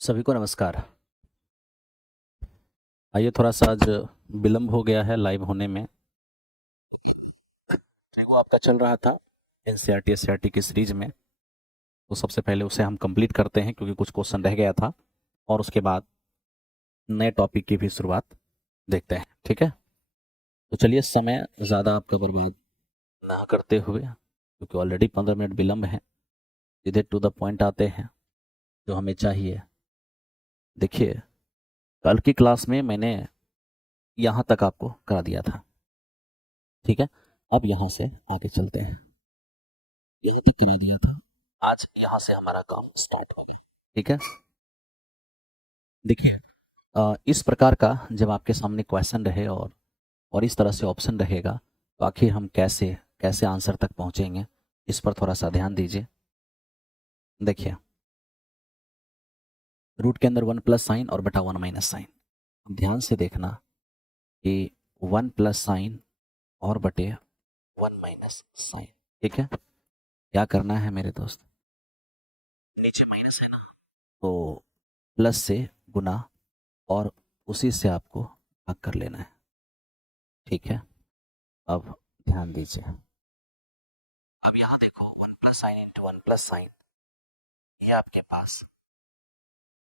सभी को नमस्कार। आइए, थोड़ा सा आज विलम्ब हो गया है लाइव होने में। वो आपका चल रहा था एनसीईआरटी एससीईआरटी की सीरीज में, तो सबसे पहले उसे हम कंप्लीट करते हैं क्योंकि कुछ क्वेश्चन रह गया था, और उसके बाद नए टॉपिक की भी शुरुआत देखते हैं। ठीक है, तो चलिए समय ज़्यादा आपका बर्बाद ना करते हुए, क्योंकि ऑलरेडी 15 मिनट विलम्ब है, सीधे टू द पॉइंट आते हैं जो हमें चाहिए। देखिए, कल की क्लास में मैंने यहाँ तक आपको करा दिया था। ठीक है, अब यहाँ से आगे चलते हैं। यहाँ तक करा दिया था, आज यहाँ से हमारा काम स्टार्ट होगा। ठीक है, देखिए, इस प्रकार का जब आपके सामने क्वेश्चन रहे और इस तरह से ऑप्शन रहेगा, तो आखिर हम कैसे कैसे आंसर तक पहुंचेंगे, इस पर थोड़ा सा ध्यान दीजिए। देखिए, रूट के अंदर 1 प्लस साइन और बटा 1 माइनस साइन। ध्यान से देखना कि 1 प्लस साइन और बटे 1 माइनस साइन। ठीक है, क्या करना है मेरे दोस्त, नीचे माइनस है ना, तो प्लस से गुना और उसी से आपको भाग कर लेना है। ठीक है, अब ध्यान दीजिए। अब यहाँ देखो, 1 plus sine into 1 plus sign, ये आपके पास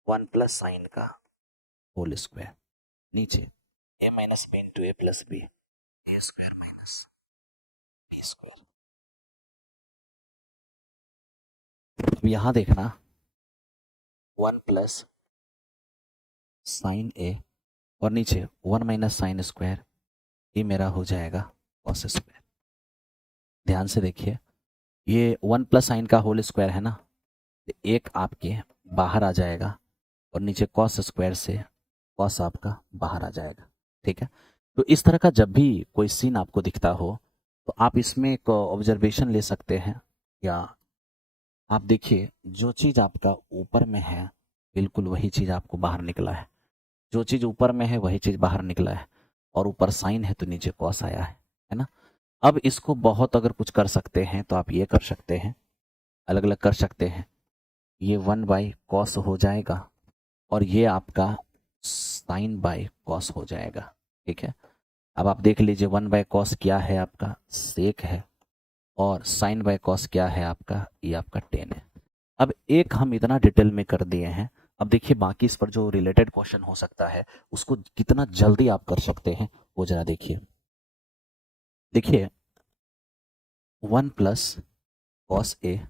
1 प्लस साइन का होल स्क्वायर, नीचे ए माइनस बी इंटू ए प्लस बी, ए स्क्वायर माइनस बी स्क्वायर। अब यहाँ देखना, 1 प्लस साइन ए और नीचे 1 माइनस साइन स्क्वायर, ये मेरा हो जाएगा कॉस स्क्वायर। ध्यान से देखिए, ये 1 प्लस साइन का होल स्क्वायर है ना, तो एक आपके बाहर आ जाएगा और नीचे कॉस स्क्वायर से कॉस आपका बाहर आ जाएगा। ठीक है, तो इस तरह का जब भी कोई सीन आपको दिखता हो, तो आप इसमें एक ऑब्जर्वेशन ले सकते हैं, या आप देखिए, जो चीज़ आपका ऊपर में है बिल्कुल वही चीज़ आपको बाहर निकला है, जो चीज़ ऊपर में है वही चीज़ बाहर निकला है, और ऊपर साइन है तो नीचे कॉस आया है ना। अब इसको बहुत अगर कुछ कर सकते हैं तो आप ये कर सकते हैं, अलग अलग कर सकते हैं। ये 1/कॉस हो जाएगा और ये आपका साइन बाय कॉस हो जाएगा। ठीक है, अब आप देख लीजिए, 1/कॉस क्या है, आपका सेक है, और साइन बाय कॉस क्या है आपका, ये आपका टेन है। अब एक हम इतना डिटेल में कर दिए हैं, अब देखिए बाकी इस पर जो रिलेटेड क्वेश्चन हो सकता है उसको कितना जल्दी आप कर सकते हैं वो जरा देखिए। देखिए, 1 प्लस कॉस ए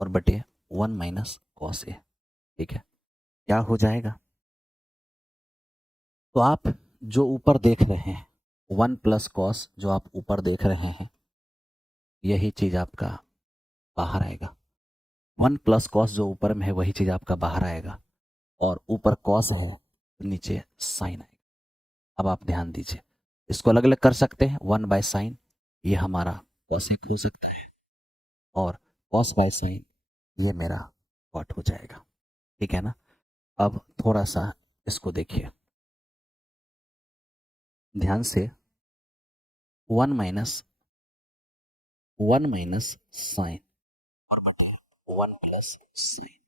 और बटे 1 माइनस कॉस ए। ठीक है, क्या हो जाएगा, तो आप जो ऊपर देख रहे हैं 1 प्लस कॉस, जो आप ऊपर देख रहे हैं यही चीज आपका बाहर आएगा। 1 प्लस कॉस जो ऊपर में है वही चीज आपका बाहर आएगा, और ऊपर कॉस है तो नीचे साइन आएगा। अब आप ध्यान दीजिए, इसको अलग अलग कर सकते हैं। 1/साइन ये हमारा कॉसेक हो सकता है, और कॉस/साइन ये मेरा कॉट हो जाएगा। ठीक है ना। अब थोड़ा सा इसको देखिए ध्यान से, 1 माइनस साइन और बटे 1 प्लस साइन,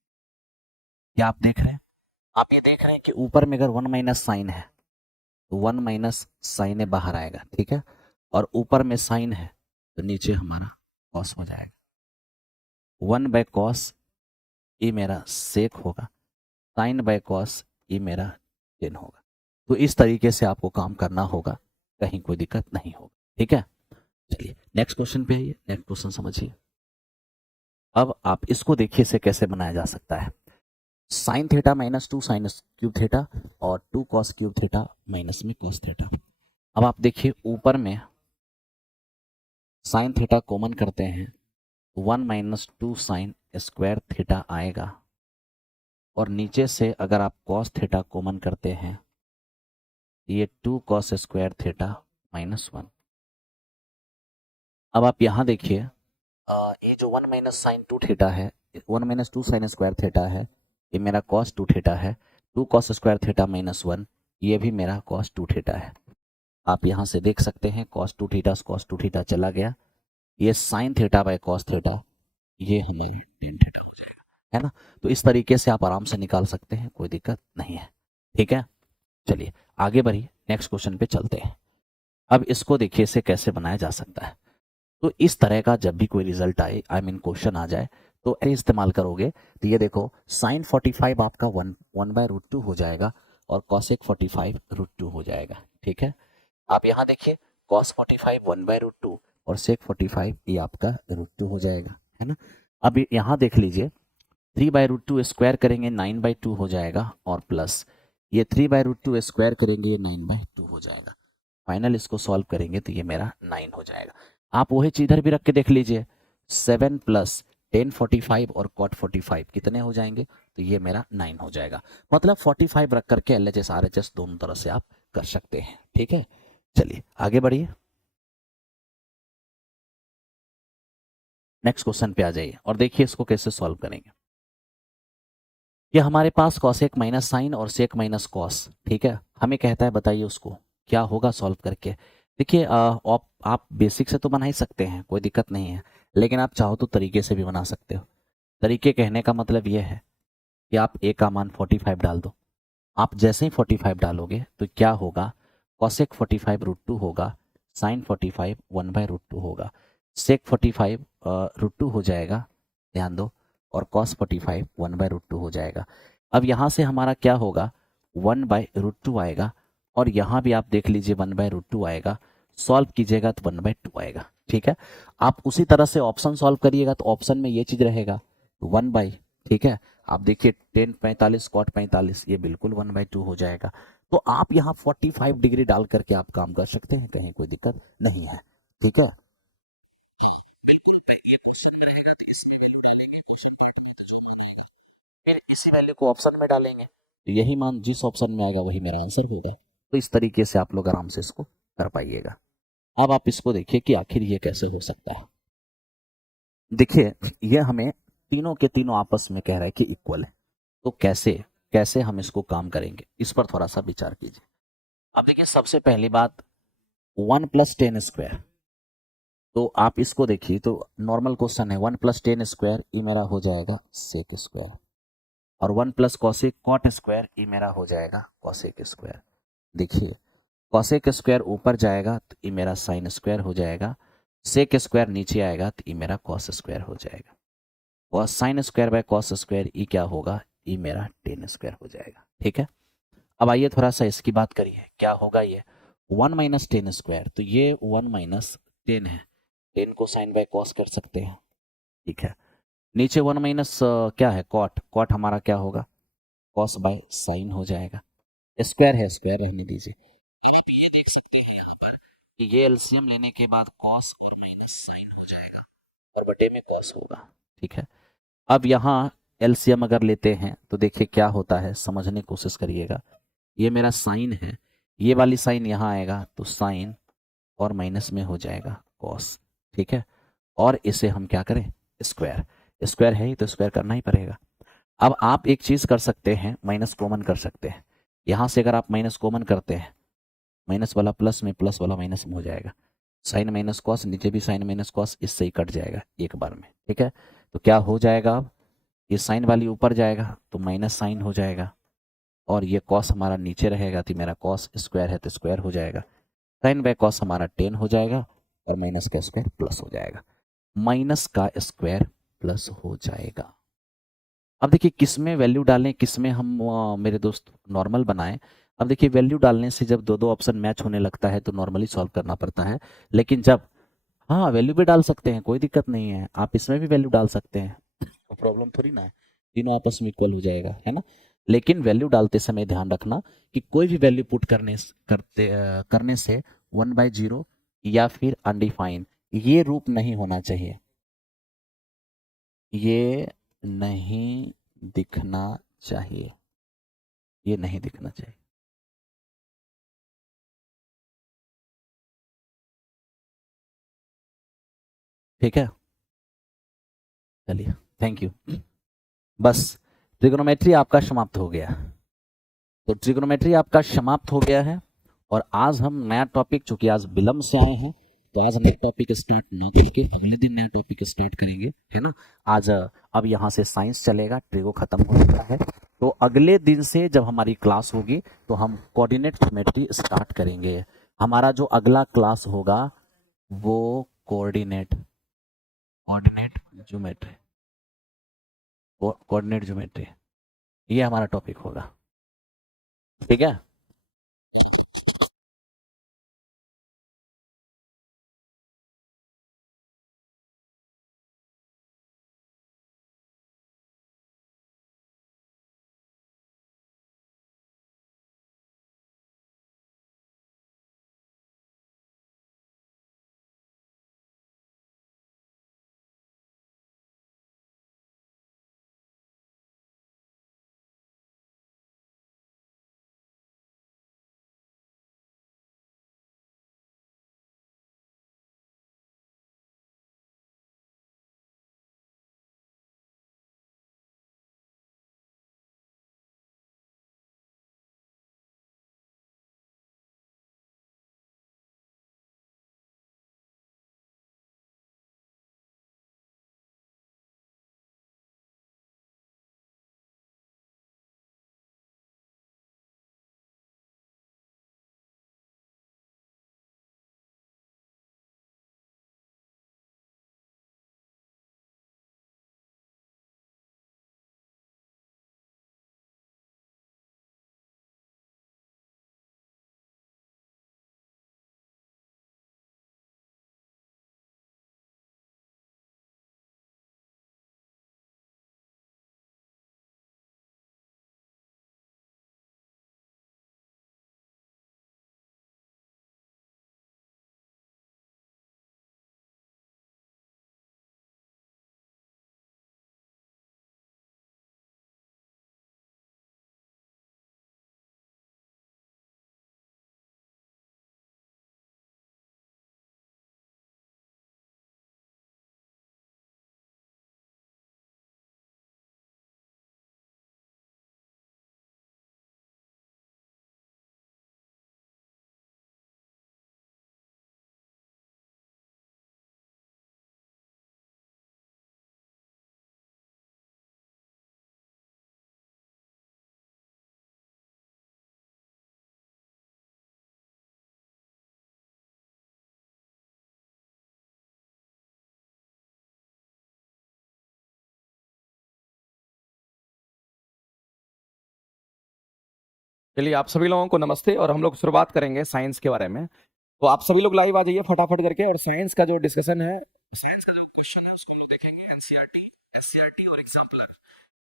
क्या आप देख रहे हैं, आप ये देख रहे हैं कि ऊपर में अगर 1 माइनस साइन है तो 1 माइनस साइन बाहर आएगा। ठीक है, और ऊपर में साइन है तो नीचे हमारा कॉस हो जाएगा। 1/कॉस ये मेरा सेक होगा, साइन/कॉस ये मेरा टेन होगा। तो इस तरीके से आपको काम करना होगा, कहीं कोई दिक्कत नहीं होगा। ठीक है, चलिए नेक्स्ट क्वेश्चन पे आइए, नेक्स्ट क्वेश्चन समझिए। अब आप इसको देखिए इसे कैसे बनाया जा सकता है। Sine theta minus 2 sine cube theta और 2 कॉस क्यूब थीटा माइनस में कॉस थीटा। अब आप देखिए, ऊपर में साइन थीटा कॉमन करते हैं, 1 - 2 साइन स्क्वायर थीटा आएगा, और नीचे से अगर आप कॉस थीटा कॉमन करते हैं, ये 2 कॉस स्क्वायर थीटा -1। अब आप यहाँ देखिए, ये जो 1 - sin 2 थीटा है, 1 - 2 साइन स्क्वायर थीटा है, ये मेरा cos 2 थीटा है। 2 कॉस स्क्वायर थीटा -1 ये भी मेरा cos 2 थीटा है। आप यहाँ से देख सकते हैं, cos 2 थीटा चला गया, ये sine theta by cos theta, ये हमारा टेन थीटा हो जाएगा, है ना। तो इस तरीके से आप आराम से निकाल सकते हैं, कोई दिक्कत नहीं है। ठीक है, चलिए आगे बढ़िए, नेक्स्ट क्वेश्चन पे चलते हैं। अब इसको देखिए, इसे कैसे बनाया जा सकता है। तो इस तरह का जब भी कोई रिजल्ट आए, आई मीन क्वेश्चन आ जाए, तो ऐसे इस्तेमाल करोगे। तो ये देखो साइन 45 आपका 1/√2 हो जाएगा और कॉसेक 45 √2 हो जाएगा। ठीक है, आप यहाँ देखिए कॉस 45 1/√2 और सेक 45 ये आपका √2 हो जाएगा, है ना। अब यहाँ देख लीजिए 3/√2 स्क्वायर करेंगे 9/2 हो जाएगा, और प्लस ये 3/√2 स्क्वायर करेंगे ये 9/2 हो जाएगा। फाइनल इसको सॉल्व करेंगे तो ये मेरा 9 हो जाएगा। आप वही चीज इधर भी रख के देख लीजिए, 7 + tan 45 और cot 45 कितने हो जाएंगे, तो ये मेरा 9 हो जाएगा। मतलब 45 रख करके LHS RHS दोनों तरह से आप कर सकते हैं। ठीक है, चलिए आगे बढ़िए, नेक्स्ट क्वेश्चन पे आ जाइए और देखिए इसको कैसे सॉल्व करेंगे। ये हमारे पास कॉसेक माइनस साइन और सेक माइनस कॉस, ठीक है, हमें कहता है बताइए उसको क्या होगा सॉल्व करके। देखिए आप बेसिक से तो बना ही सकते हैं, कोई दिक्कत नहीं है, लेकिन आप चाहो तो तरीके से भी बना सकते हो। तरीके कहने का मतलब ये है कि आप ए का मान 45 डाल दो। आप जैसे ही 45 डालोगे तो क्या होगा, कॉसेक 45 √2 होगा, साइन 45 1/√2 होगा, सेक 45 √2 हो जाएगा, ध्यान दो, और कॉस 45 1/√2 हो जाएगा। अब यहाँ से हमारा क्या होगा, 1/√2 आएगा, और यहाँ भी आप देख लीजिए 1/√2 आएगा। सॉल्व कीजिएगा तो 1/2 आएगा। ठीक है, आप उसी तरह से ऑप्शन सॉल्व करिएगा तो ऑप्शन में ये चीज रहेगा 1/, ठीक है। आप देखिए tan 45 cot 45 ये बिल्कुल 1/2 हो जाएगा। तो आप यहाँ 45 डिग्री डाल करके आप काम कर सकते हैं, कहीं कोई दिक्कत नहीं है। ठीक है, बिल्कुल ये क्वेश्चन में रहेगा तो इसमें वैल्यू डालेंगे, क्वेश्चन पार्ट में तो जो मान आएगा फिर इसी वैल्यू को ऑप्शन में डालेंगे, तो यही मान जिस ऑप्शन में आएगा वही मेरा आंसर होगा। तो इस तरीके से आप लोग आराम से इसको कर पाइएगा। अब आप इसको देखिए कि आखिर ये कैसे हो सकता है। देखिए ये हमें तीनों के तीनों आपस में कह रहा है कि इक्वल है, तो कैसे कैसे हम इसको काम करेंगे, इस पर थोड़ा सा विचार कीजिए। अब देखिए सबसे पहली बात 1 + tan स्क्वायर, तो आप इसको देखिए तो नॉर्मल क्वेश्चन है, 1 + tan स्क्वायर ये मेरा हो जाएगा सेक स्क्वायर, और 1 + कॉसेक कॉट स्क्वायर ये मेरा हो जाएगा कॉसेक स्क्वायर। देखिए कॉसेक स्क्वायर ऊपर जाएगा तो ये मेरा साइन स्क्वायर हो जाएगा, सेक स्क्वायर नीचे आएगा तो ये मेरा कॉस स्क्वायर हो जाएगा, cos sine square by cos square ये क्या होगा, ये मेरा tan स्क्वायर हो जाएगा। ठीक है, अब आइए थोड़ा सा इसकी बात करिए, क्या होगा ये 1 - tan स्क्वायर, तो ये 1 - tan है, tan को साइन बाय कॉस कर सकते हैं। ठीक है, नीचे 1 - क्या है कॉट, कॉट हमारा क्या होगा कॉस बाय साइन हो जाएगा, स्क्वायर है स्क्वायर रहने दीजिए। फिर भी ये देख सकते हैं यहाँ पर कि ये एलसीएम लेने के बाद कॉस और माइनस साइन हो जाएगा और बटे में कॉस होगा। ठीक है, अब यहाँ एलसीएम अगर लेते हैं तो देखिए क्या होता है, समझने की कोशिश करिएगा। ये मेरा साइन है, ये वाली साइन यहाँ आएगा तो साइन और माइनस में हो जाएगा कॉस। ठीक है, और इसे हम क्या करें स्क्वायर, स्क्वायर है ही तो स्क्वायर करना ही पड़ेगा। अब आप एक चीज कर सकते हैं, माइनस कॉमन कर सकते हैं। यहाँ से अगर आप माइनस कॉमन करते हैं, माइनस वाला प्लस में, प्लस वाला माइनस में हो जाएगा, साइन माइनस कॉस, नीचे भी साइन माइनस कॉस, इससे ही कट जाएगा एक बार में। ठीक है, तो क्या हो जाएगा, अब ये साइन वाली ऊपर जाएगा तो माइनस साइन हो जाएगा, और ये कॉस हमारा नीचे रहेगा तो मेरा कॉस स्क्वायर है तो स्क्वायर हो जाएगा, साइन बाय कॉस हमारा 10 हो जाएगा, और माइनस का स्क्वायर प्लस हो जाएगा, माइनस का स्क्वायर प्लस हो जाएगा। अब देखिए किस में वैल्यू डालें, किस में हम मेरे दोस्त नॉर्मल बनाएं। अब देखिए वैल्यू डालने से जब दो दो ऑप्शन मैच होने लगता है तो नॉर्मली सॉल्व करना पड़ता है, लेकिन जब हाँ वैल्यू भी डाल सकते हैं, कोई दिक्कत नहीं है, आप इसमें भी वैल्यू डाल सकते हैं, तो प्रॉब्लम थोड़ी ना है, तीनों आपस में इक्वल हो जाएगा, है ना। लेकिन वैल्यू डालते समय ध्यान रखना कि कोई भी वैल्यू पुट करने से 1/0 या फिर अनडिफाइन ये रूप नहीं होना चाहिए, ये नहीं दिखना चाहिए, ये नहीं दिखना चाहिए। ठीक है, चलिए थैंक यू। बस ट्रिग्नोमेट्री आपका समाप्त हो गया, तो ट्रिग्नोमेट्री आपका समाप्त हो गया है, और आज हम नया टॉपिक, चूंकि आज विलंब से आए हैं तो आज नया टॉपिक स्टार्ट ना करके अगले दिन नया टॉपिक स्टार्ट करेंगे, है ना। आज अब यहाँ से साइंस चलेगा, ट्रिगो खत्म हो चुका है। तो अगले दिन से जब हमारी क्लास होगी तो हम कोऑर्डिनेट ज्योमेट्री स्टार्ट करेंगे। हमारा जो अगला क्लास होगा वो कोऑर्डिनेट ज्योमेट्री, कोऑर्डिनेट ज्योमेट्री, ये हमारा टॉपिक होगा, ठीक है। चलिए आप सभी लोगों को नमस्ते और हम लोग शुरुआत करेंगे साइंस के बारे में। तो आप सभी लोग लाइव आ जाइए फटाफट करके और साइंस का जो डिस्कशन है, साइंस का जो क्वेश्चन है उसको हम लोग देखेंगे। एनसीईआरटी, एससीईआरटी और एग्जाम्पलर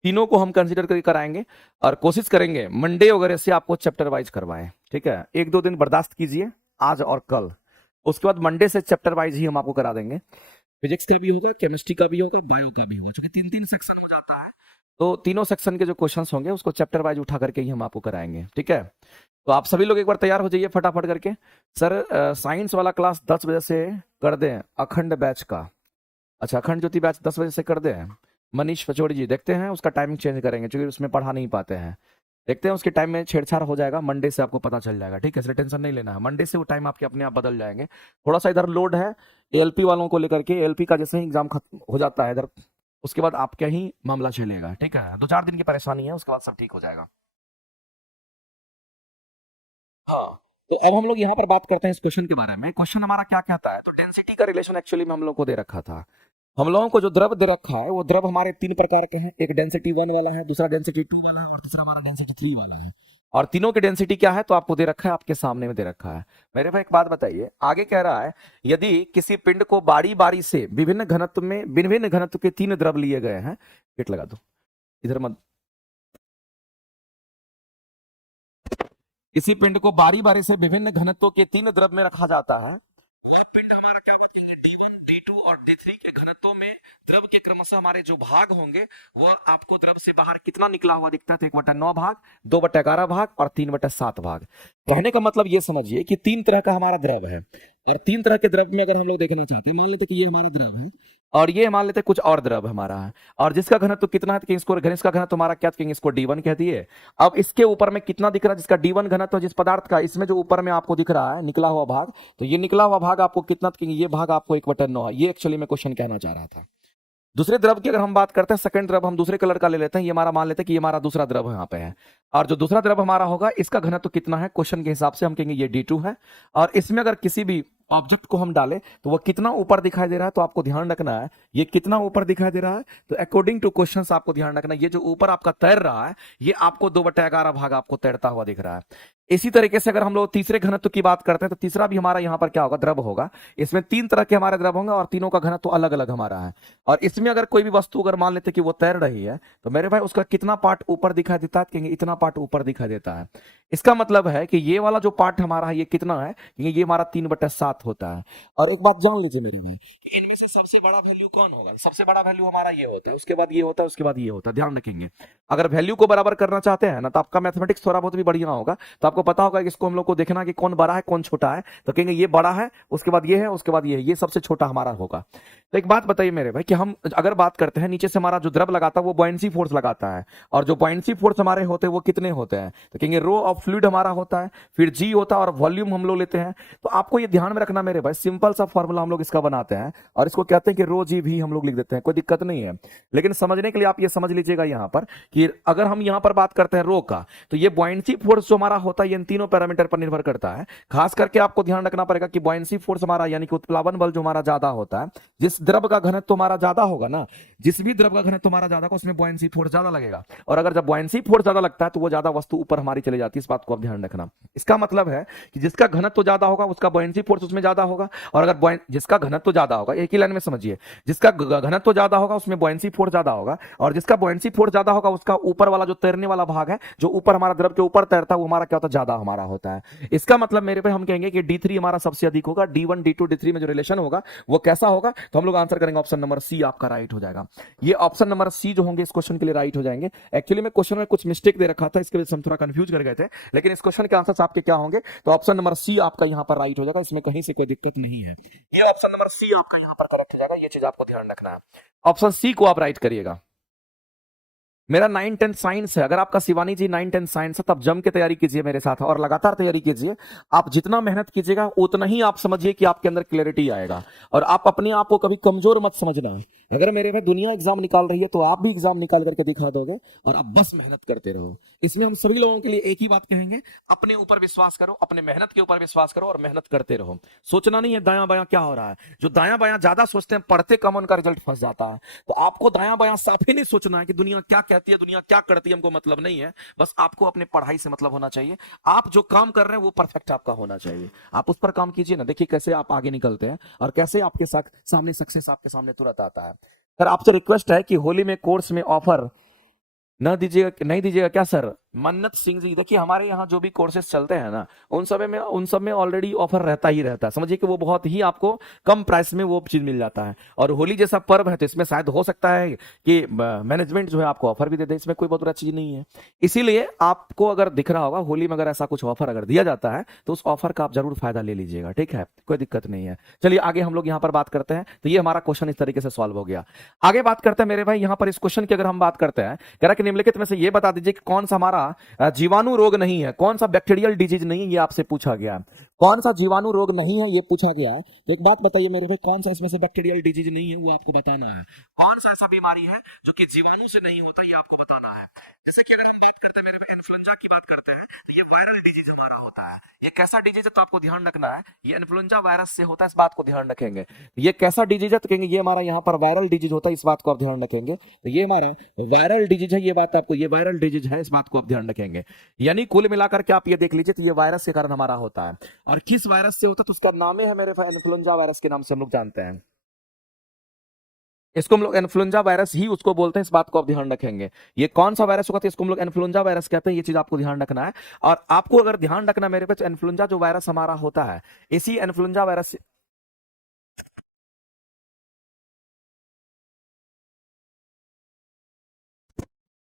तीनों को हम कंसीडर करके कराएंगे और कोशिश करेंगे मंडे वगैरह से आपको चैप्टर वाइज करवाएं, ठीक है। एक दो दिन बर्दाश्त कीजिए, आज और कल, उसके बाद मंडे से चैप्टर वाइज ही हम आपको करा देंगे। फिजिक्स का भी होगा, केमिस्ट्री का भी होगा, बायो का भी होगा, क्योंकि तीन तीन सेक्शन हो जाता है। तो तीनों सेक्शन के जो क्वेश्चंस होंगे उसको चैप्टर वाइज उठा करके ही हम आपको कराएंगे, ठीक है। तो आप सभी लोग एक बार तैयार हो जाइए फटाफट करके। सर साइंस वाला क्लास 10 बजे से कर दें, अखंड बैच का। अच्छा, अखंड ज्योति बैच 10 बजे से कर दें। मनीष पचौड़ी जी, देखते हैं उसका टाइमिंग चेंज करेंगे क्योंकि उसमें पढ़ा नहीं पाते हैं। देखते हैं उसके टाइम में छेड़छाड़ हो जाएगा, मंडे से आपको पता चल जाएगा, ठीक है। इसलिए टेंशन नहीं लेना है, मंडे से वो टाइम आपके अपने आप बदल जाएंगे। थोड़ा सा इधर लोड है एएलपी वालों को लेकर के, एएलपी का जैसे ही एग्जाम खत्म हो जाता है इधर, उसके बाद आपका ही मामला चलेगा, ठीक है। 2-4 दिन की परेशानी है, उसके बाद सब ठीक हो जाएगा। हाँ, तो अब हम लोग यहाँ पर बात करते हैं इस क्वेश्चन के बारे में। क्वेश्चन हमारा क्या कहता है, तो डेंसिटी का रिलेशन एक्चुअली में हम लोग को दे रखा था। हम लोगों को जो द्रव दे रखा है वो द्रव हमारे 3 प्रकार के हैं। एक डेंसिटी 1 वाला है, दूसरा डेंसिटी 2 वाला है और तीसरा हमारा डेंसिटी 3 वाला है। और तीनों की डेंसिटी क्या है तो आपको दे रखा है, आपके सामने में दे रखा है। मेरे भाई एक बात बताइए, आगे कह रहा है यदि किसी पिंड को बारी बारी से विभिन्न घनत्व के 3 द्रव लिए गए हैं, गेट लगा दो इधर मत। किसी पिंड को बारी बारी से विभिन्न घनत्वों के 3 द्रव में रखा जाता है। पिंड हमारा क्या बचेंगे, D1, D2 और D3 के घनत्वों में द्रव के क्रमशः हमारे जो भाग होंगे वो आपको द्रव से बाहर कितना निकला हुआ दिखता है, तो 1/9 भाग, 2/11 भाग और 3/7 भाग। कहने का मतलब ये समझिए कि 3 तरह का हमारा द्रव है, और 3 तरह के द्रव में अगर हम लोग देखना चाहते हैं, मान लेते कि ये हमारा द्रव है और ये मान लेते कुछ और द्रव हमारा है, और जिसका घनत्व तो कितना है, तो इसको घनिष्ठ का घनत्व हमारा क्या कहेंगे, इसको D1 कह दिए। अब इसके ऊपर में कितना दिख रहा है, जिसका D1 घनत्व जिस पदार्थ का, इसमें जो ऊपर में आपको दिख रहा है निकला हुआ भाग, तो ये निकला हुआ भाग आपको कितना कहेंगे, ये भाग आपको 1/9 है। ये एक्चुअली मैं क्वेश्चन कहना चाह रहा था। दूसरे द्रव की अगर हम बात करते हैं, सेकंड द्रव हम दूसरे कलर का ले लेते हैं, ये हमारा मान लेते हैं कि ये हमारा दूसरा द्रव यहाँ पे है, और जो दूसरा द्रव हमारा होगा इसका घनत्व कितना है, क्वेश्चन के हिसाब से हम कहेंगे ये D2 है, और इसमें अगर किसी भी ऑब्जेक्ट को हम डालें तो वो कितना ऊपर दिखाई दे रहा है, तो आपको ध्यान रखना है ये कितना ऊपर दिखाई दे रहा है, तो अकॉर्डिंग टू क्वेश्चंस आपको ध्यान रखना है ये जो ऊपर आपका तैर रहा है ये आपको 2/11 भाग आपको तैरता हुआ दिख रहा है। इसी तरीके से अगर हम लोग तीसरे घनत्व की बात करते हैं, तो तीसरा भी हमारा यहाँ पर क्या होगा, द्रव होगा। इसमें 3 तरह के हमारे द्रव होंगे और तीनों का घनत्व अलग अलग हमारा है, और इसमें अगर कोई भी वस्तु अगर मान लेते कि वो तैर रही है, तो मेरे भाई उसका कितना पार्ट ऊपर दिखाई देता है, कहेंगे इतना पार्ट ऊपर दिखाई देता है। इसका मतलब है कि ये वाला जो पार्ट हमारा है ये कितना है, ये हमारा 3/7 होता है। और एक बात जान लीजिए मेरे भाई कि इनमें से सबसे बड़ा वैल्यू कौन होगा, सबसे बड़ा वैल्यू हमारा ये होता है, उसके बाद ये होता है, उसके बाद ये होता है, ध्यान रखेंगे। अगर वैल्यू को बराबर करना चाहते हैं ना, तो आपका मैथमेटिक्स थोड़ा बहुत भी बढ़िया होगा, तो आपको पता होगा कि इसको हम लोग को देखना कि कौन बड़ा है कौन छोटा है, तो कहेंगे ये बड़ा है, उसके बाद ये है, उसके बाद ये है, ये सबसे छोटा हमारा होगा। तो एक बात बताइए मेरे भाई कि हम अगर बात करते हैं नीचे से हमारा जो द्रव लगाता है वो बॉयंसी फोर्स लगाता है, और जो बॉयंसी फोर्स हमारे होते हैं वो कितने होते हैं, तो कहेंगे रो ऑफ फ्लूइड हमारा होता है, फिर जी होता है, और वॉल्यूम हम लोग लेते हैं। तो आपको ये ध्यान में रखना मेरे भाई, सिंपल सा फॉर्मूला हम लोग इसका बनाते हैं और इसको कहते हैं कि रो जी भी हम लोग लिख देते हैं, कोई दिक्कत नहीं है। लेकिन समझने के लिए आप ये समझ लीजिएगा यहाँ पर कि अगर हम यहाँ पर बात करते हैं रो का, तो ये बॉयंसी फोर्स जो हमारा होता है ये इन तीनों पैरामीटर पर निर्भर करता है। खास करके आपको ध्यान रखना पड़ेगा कि बॉयंसी फोर्स हमारा यानी कि उत्प्लावन बल जो हमारा ज्यादा होता है, जिस द्रव का घनत्व हमारा ज्यादा होगा ना, जिस भी द्रव का घनत्व हमारा ज्यादा होगा उसमें बॉयंसी फोर्स ज्यादा लगेगा, और अगर जब बॉयंसी फोर्स ज्यादा लगता है तो वो ज्यादा वस्तु ऊपर हमारी चली जाती है। इस बात को आप ध्यान रखना। इसका मतलब है कि जिसका घनत्व ज्यादा होगा उसका बॉयंसी फोर्स उसमें ज्यादा होगा, और अगर जिसका घनत्व ज्यादा होगा, एक ही लाइन में समझिए, जिसका घनत्व ज्यादा होगा उसमें बॉयंसी फोर्स ज्यादा होगा, और जिसका बॉयंसी फोर्स ज्यादा होगा उसका ऊपर वाला जो तैरने वाला भाग है, जो ऊपर हमारा द्रव के ऊपर तैरता है, वो हमारा क्या होता है, ज्यादा हमारा होता है। इसका मतलब मेरे पे हम कहेंगे कि D3 हमारा सबसे अधिक होगा, D1 D2 D3 में जो रिलेशन होगा वो कैसा होगा, तो हम लोग आंसर करेंगे ऑप्शन नंबर सी आपका राइट हो जाएगा। ये ऑप्शन नंबर सी जो होंगे इस क्वेश्चन के लिए राइट हो जाएंगे। एक्चुअली में क्वेश्चन में कुछ मिस्टेक दे रखा था, इसके वजह से हम थोड़ा कंफ्यूज कर गए थे, लेकिन इस क्वेश्चन के आंसर आपके क्या होंगे, तो ऑप्शन नंबर सी आपका यहाँ पर राइट हो जाएगा, इसमें कहीं से कोई दिक्कत नहीं है। ये ऑप्शन नंबर सी आपका यहाँ पर करेक्ट हो जाएगा, ये चीज आपको ध्यान रखना है। ऑप्शन सी को आप राइट करिएगा। मेरा 9-10 साइंस है, अगर आपका शिवानी जी 9-10 साइंस है तब जम के तैयारी कीजिए मेरे साथ और लगातार तैयारी कीजिए। आप जितना मेहनत कीजिएगा उतना ही आप समझिए कि आपके अंदर क्लैरिटी आएगा, और आप अपने आप को कभी कमजोर मत समझना। अगर मेरे में दुनिया एग्जाम निकाल रही है तो आप भी एग्जाम निकाल करके दिखा दोगे, और आप बस मेहनत करते रहो। इसमें हम सभी लोगों के लिए एक ही बात कहेंगे, अपने ऊपर विश्वास करो, अपने मेहनत के ऊपर विश्वास करो और मेहनत करते रहो। सोचना नहीं है दायां बायां क्या हो रहा है, जो दायां बायां ज्यादा सोचते हैं पढ़ते कम उनका रिजल्ट फंस जाता है। तो आपको दायां बायां साफ ही नहीं सोचना है कि दुनिया क्या कहती है, दुनिया क्या करती है, हमको मतलब नहीं है। बस आपको अपने पढ़ाई से मतलब होना चाहिए, आप जो काम कर रहे हैं वो परफेक्ट आपका होना चाहिए, आप उस पर काम कीजिए ना, देखिए कैसे आप आगे निकलते हैं और कैसे आपके सामने सक्सेस आपके सामने तुरंत आता है। सर आपसे रिक्वेस्ट है कि होली में कोर्स में ऑफर न दीजिएगा, नहीं दीजिएगा क्या सर? मन्नत सिंह जी, देखिए हमारे यहाँ जो भी कोर्सेज चलते हैं ना उन सब में ऑलरेडी ऑफर रहता ही रहता है। समझिए कि वो बहुत ही आपको कम प्राइस में वो चीज मिल जाता है, और होली जैसा पर्व है तो इसमें शायद हो सकता है कि मैनेजमेंट जो है आपको ऑफर भी दे दे, इसमें कोई बहुत बड़ा चीज नहीं है। इसीलिए आपको अगर दिख रहा होगा होली में अगर ऐसा कुछ ऑफर अगर दिया जाता है तो उस ऑफर का आप जरूर फायदा ले लीजिएगा, ठीक है, कोई दिक्कत नहीं है। चलिए आगे हम लोग यहाँ पर बात करते हैं। तो ये हमारा क्वेश्चन इस तरीके से सॉल्व हो गया। आगे बात करते हैं मेरे भाई, यहाँ पर इस क्वेश्चन की अगर हम बात करते हैं, कह रहा कि निम्नलिखित में से ये बता दीजिए कि कौन सा हमारा जीवाणु रोग नहीं है, कौन सा बैक्टीरियल डिजीज नहीं है, ये आपसे पूछा गया। कौन सा जीवाणु रोग नहीं है ये पूछा गया है। तो एक बात बताइए मेरे भाई, कौन सा इसमें से बैक्टीरियल डिजीज नहीं है वो आपको बताना है। कौन सा ऐसा बीमारी है जो कि जीवाणु से नहीं होता, ये आपको बताना है। जैसे कि अगर हम बात करते हैं मेरे भाई इन्फ्लुएंजा की बात करते हैं, तो ये वायरल डिजीज हमारा होता है। ये कैसा डिजीज है तो आपको ध्यान रखना है, ये इन्फ्लुएंजा वायरस से होता है, इस बात को ध्यान रखेंगे। ये कैसा डिजीज है तो कहेंगे ये हमारा यहाँ पर वायरल डिजीज होता है, इस बात को आप ध्यान रखेंगे। तो ये हमारा वायरल डिजीज है, ये बात आपको, ये वायरल डिजीज है, इस बात को आप ध्यान रखेंगे। यानी कुल मिलाकर के आप ये देख लीजिए तो ये वायरस के कारण हमारा होता है, और किस वायरस से होता है तो उसका नाम है मेरे भाई इन्फ्लुएंजा वायरस के नाम से हम लोग जानते हैं। इसको हम लोग इन्फ्लुएंजा वायरस ही उसको बोलते हैं, इस बात को आप ध्यान रखेंगे। ये कौन सा वायरस होगा तो इसको हम लोग इन्फ्लुएंजा वायरस कहते हैं, ये चीज आपको ध्यान रखना है। और आपको अगर ध्यान रखना मेरे पे, इन्फ्लुएंजा जो वायरस हमारा होता है, इसी इन्फ्लुएंजा वायरस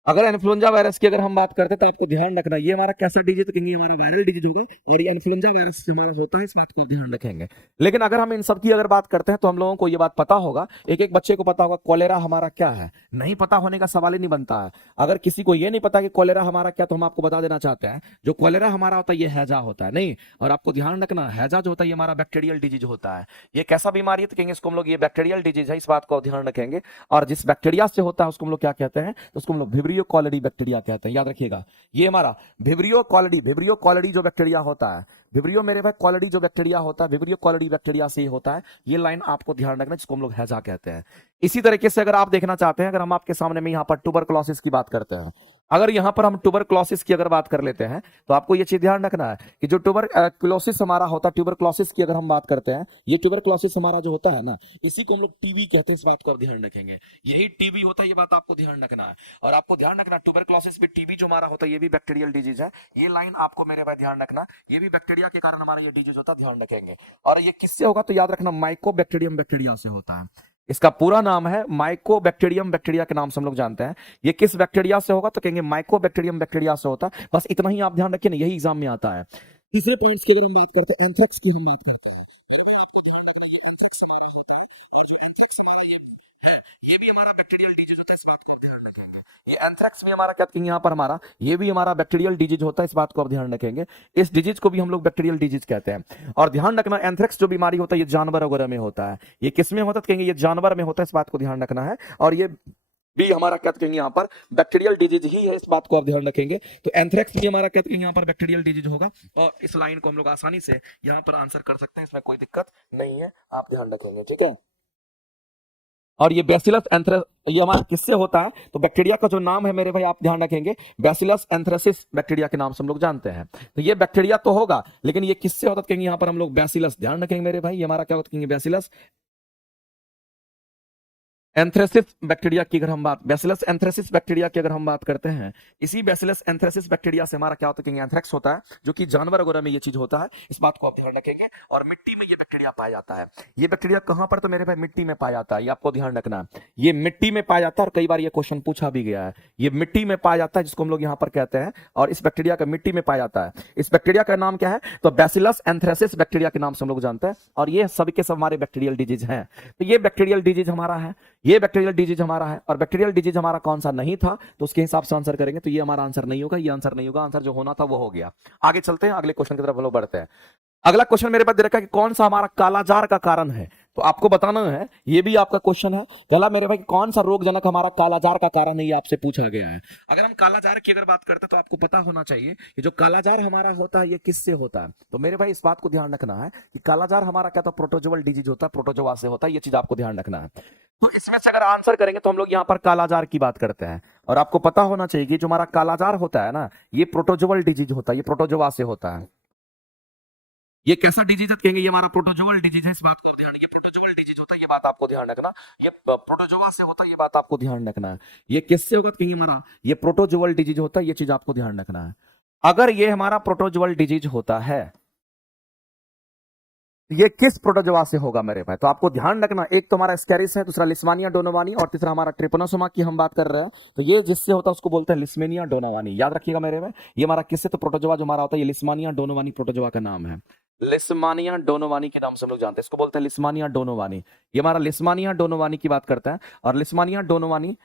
अगर इन्फ्लुएंजा वायरस की अगर हम बात करते हैं तो आपको ध्यान रखना ये हमारा कैसा डिजीज तो कहेंगे हमारा वायरल डिजीज होगा और ये इन्फ्लुएंजा वायरस हमारा होता है, इस बात को ध्यान रखेंगे। लेकिन अगर हम इन सब की अगर बात करते हैं तो हम लोगों को ये बात पता होगा, एक एक बच्चे को पता होगा कॉलेरा हमारा क्या है, नहीं पता होने का सवाल ही नहीं बनता है। अगर किसी को ये नहीं पता कि कॉलेरा हमारा क्या, तो हम आपको बता देना चाहते हैं जो कॉलेरा हमारा होता है ये हैजा होता है नहीं। और आपको ध्यान रखना हैजा जो होता है ये हमारा बैक्टीरियल डिजीज होता है। ये कैसा बीमारी है तो कहेंगे इसको हम लोग ये बैक्टीरियल डिजीज है, इस बात को ध्यान रखेंगे। और जिस बैक्टीरिया से होता है उसको हम लोग क्या कहते हैं, तो उसको हम लोग विब्रियो कॉलेरी बैक्टीरिया कहते हैं, याद रखिएगा। ये हमारा विब्रियो कॉलेरी जो बैक्टीरिया होता है, विब्रियो मेरे भाई कॉलेरी जो बैक्टीरिया होता है, विब्रियो कॉलेरी बैक्टीरिया से ही होता है। ये लाइन आपको ध्यान रखना जिसको हम लोग हैजा कहते हैं। इसी तरीके से अगर आप देखना चाहते हैं, अगर हम आपके सामने में यहाँ पर ट्यूबरक्लोसिस की बात करते हैं, अगर यहां पर हम ट्यूबरक्लोसिस की अगर बात कर लेते हैं तो आपको ये चीज ध्यान रखना है कि जो ट्यूबरक्लोसिस हमारा होता है, ट्यूबरक्लोसिस की अगर हम बात करते हैं, ये ट्यूबरक्लोसिस हमारा जो होता है ना, इसी को हम लोग टीबी कहते हैं, इस बात को आप ध्यान रखेंगे। यही टीबी होता है, ये बात आपको ध्यान रखना है। और आपको ध्यान रखना ट्यूबरक्लोसिस में टीबी जो हमारा होता है ये भी बैक्टीरियल डिजीज है। ये लाइन आपको मेरे भाई ध्यान रखना, ये भी बैक्टीरिया के कारण हमारा ये डिजीज होता है, ध्यान रखेंगे। और ये किससे होगा तो याद रखना माइकोबैक्टीरियम बैक्टीरिया से होता है। इसका पूरा नाम है माइकोबैक्टीरियम बैक्टीरिया के नाम से हम लोग जानते हैं। ये किस बैक्टीरिया से होगा तो कहेंगे माइकोबैक्टीरियम बैक्टीरिया से होता है। बस इतना ही आप ध्यान रखिए ना, यही एग्जाम में आता है। तीसरे पॉइंट्स की अगर हम बात करते हैं, एंथ्रेक्स की हम बात करते हैं, ये भी हमारा बैक्टीरियल डिजीज होता है, इस बात को आप ध्यान रखेंगे। ये एंथ्रेक्स में हमारा क्या कहेंगे यहाँ पर हमारा, ये भी हमारा बैक्टीरियल डिजीज होता है, इस बात को आप ध्यान रखेंगे। इस डिजीज को भी हम लोग बैक्टीरियल डिजीज कहते हैं। और ध्यान रखना एंथ्रेक्स जो बीमारी होता है ये जानवर वगैरह में होता है। ये किस में होता है तो कहेंगे ये जानवर में होता है, इस बात को ध्यान रखना है। और ये भी हमारा क्या कहेंगे यहाँ पर बैक्टीरियल डिजीज ही है, इस बात को आप ध्यान रखेंगे। तो एंथ्रेक्स भी हमारा क्या कहेंगे यहाँ पर बैक्टीरियल डिजीज होगा। और इस लाइन को हम लोग आसानी से यहाँ पर आंसर कर सकते हैं, इसमें कोई दिक्कत नहीं है, आप ध्यान रखेंगे, ठीक है। और ये बैसिलस एंथ्रेस ये हमारा किससे होता है तो बैक्टीरिया का जो नाम है मेरे भाई आप ध्यान रखेंगे, बैसिलस एंथ्रेसिस बैक्टीरिया के नाम से हम लोग जानते हैं। तो ये बैक्टीरिया तो होगा, लेकिन ये किससे होता है कहेंगे यहाँ पर हम लोग बैसिलस, ध्यान रखेंगे मेरे भाई, ये हमारा क्या होता है बैसिलस एंथ्रेसिस बैक्टीरिया की अगर हम बात, बैसिलस एंथ्रेसिस बैक्टीरिया की अगर हम बात करते हैं, इसी बैसिलस एंथ्रेसिस बैक्टीरिया से हमारा क्या होता है एंथ्रेक्स होता है, जो कि जानवर वगैरह में ये चीज होता है, इस बात को आप ध्यान रखेंगे। और मिट्टी में ये बैक्टीरिया पाया जाता है। ये बैक्टीरिया कहां पर तो मेरे भाई मिट्टी में पाया जाता है, ये आपको ध्यान रखना है। ये मिट्टी में पाया जाता है और कई बार ये क्वेश्चन पूछा भी गया है। ये मिट्टी में पाया जाता है जिसको हम लोग यहाँ पर कहते हैं, और इस बैक्टीरिया का मिट्टी में पाया जाता है। इस बैक्टीरिया का नाम क्या है तो बैसिलस एंथ्रेसिस बैक्टीरिया के नाम से हम लोग जानते हैं। और ये सभी के सब हमारे बैक्टीरियल डिजीज हैं। तो ये बैक्टीरियल डिजीज हमारा है, ये बैक्टीरियल डिजीज हमारा है। और बैक्टीरियल डिजीज हमारा कौन सा नहीं था तो उसके हिसाब से आंसर करेंगे। तो ये हमारा आंसर नहीं होगा, ये आंसर नहीं होगा, आंसर जो होना था वो हो गया। आगे चलते हैं, अगले क्वेश्चन की तरफ हम लोग बढ़ते हैं। अगला क्वेश्चन मेरे पास दे रखा है कि कौन सा हमारा कालाजार का कारण है, तो आपको बताना है, ये भी आपका क्वेश्चन है। पहला मेरे भाई कौन सा रोगजनक हमारा कालाजार का कारण है, ये आपसे पूछा गया है। अगर हम कालाजार की अगर बात करते हैं तो आपको पता होना चाहिए कि जो कालाजार हमारा होता है ये किससे होता है। तो मेरे भाई इस बात को ध्यान रखना है कि कालाजार हमारा क्या तो प्रोटोजोअल डिजीज होता है, प्रोटोजोआ से होता है, ये चीज आपको ध्यान रखना है। तो इसमें से अगर आंसर करेंगे तो हम लोग यहाँ पर कालाजार की बात करते हैं। और आपको पता होना चाहिए कि जो हमारा कालाजार होता है ना, ये प्रोटोजोअल डिजीज होता है, ये प्रोटोजोआ से होता है। ये कैसा डिजीज है कहेंगे, ये हमारा प्रोटोजोअल डिजीज है, इस बात को आप ध्यान, ये प्रोटोजोअल डिजीज होता है, ये बात आपको ध्यान रखना। ये प्रोटोजोआ से होता है, ये बात आपको ध्यान रखना है। ये किससे होगा कहेंगे हमारा ये प्रोटोजोअल डिजीज होता है, ये चीज आपको ध्यान रखना है। अगर ये हमारा प्रोटोजोअल डिजीज होता है, ये किस प्रोटोजोआ से होगा मेरे भाई, तो आपको ध्यान रखना, एक तो हमारा स्कैरिस है, दूसरा लिस्मानिया डोनोवानी, और तीसरा हमारा ट्रिपनोसोमा की हम बात कर रहे हैं। तो ये जिससे होता है उसको बोलते हैं लिस्मेनिया डोनोवानी, याद रखिएगा मेरे भाई। ये हमारा किससे तो प्रोटोजोआ जो हमारा होता है ये लिस्मानिया डोनोवानी प्रोटोजोआ का नाम है। लिस्मानिया डोनोवानी के नाम से हम लोग जानते हैं, इसको बोलते हैं लिस्मानिया डोनोवानी। ये हमारा लिस्मानिया डोनोवानी की बात करता है। और लिस्मानिया डोनोवानी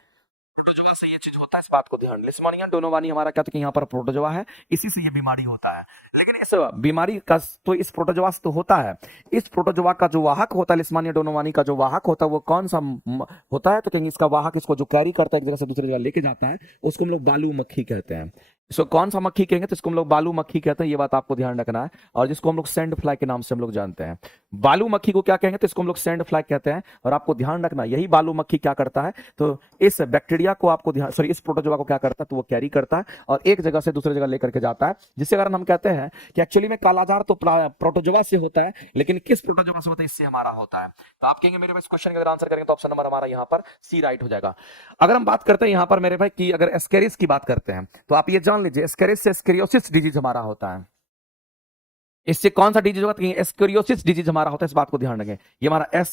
प्रोटोजोआ से ये चीज होता है, इस बात को ध्यान, लिस्मानिया डोनोवानी हमारा क्या तो यहाँ पर प्रोटोजोआ है, इसी से ये बीमारी होता है। लेकिन इस बीमारी का तो इस प्रोटोजोआ से तो होता है, इस प्रोटोजोआ का जो वाहक होता है, लिस्मानिया डोनोवानी का जो वाहक होता है वो कौन सा होता है तो कहेंगे इसका वाहक, इसको जो कैरी करता है एक जगह से दूसरी जगह लेके जाता है, उसको हम लोग बालू मक्खी कहते हैं। इसको कौन सा मक्खी कहेंगे तो इसको हम लोग बालू मक्खी कहते हैं, ये बात आपको ध्यान रखना है। और जिसको हम लोग सैंड फ्लाई के नाम से हम लोग जानते हैं, बालू मक्खी को क्या कहेंगे तो इसको हम लोग सैंड फ्लाई कहते हैं। और आपको ध्यान रखना यही बालू मक्खी क्या करता है तो इस बैक्टीरिया को आपको ध्यान, सॉरी इस प्रोटोजोआ को क्या करता है तो वो कैरी करता है और एक जगह से दूसरी जगह लेकर के जाता है, जिसके कारण हम कहते हैं कि एक्चुअली में कालाजार तो प्रोटोजोआ से होता है, लेकिन किस प्रोटोजोआ से होता है इससे हमारा होता है। तो आप कहेंगे मेरे भाई इस क्वेश्चन का अगर आंसर करेंगे तो ऑप्शन नंबर हमारा यहाँ पर सी राइट हो जाएगा। अगर हम बात करते हैं यहाँ पर मेरे भाई की अगर एस्केरिस की बात करते हैं तो आप ये जान लीजिए एस्केरिस से एस्केरियोसिस डिजीज हमारा होता है। इससे कौन सा डिजीज होगा, तो एस्केरियोसिस डिजीज हमारा होता है, इस बात को ध्यान रखें। ये हमारा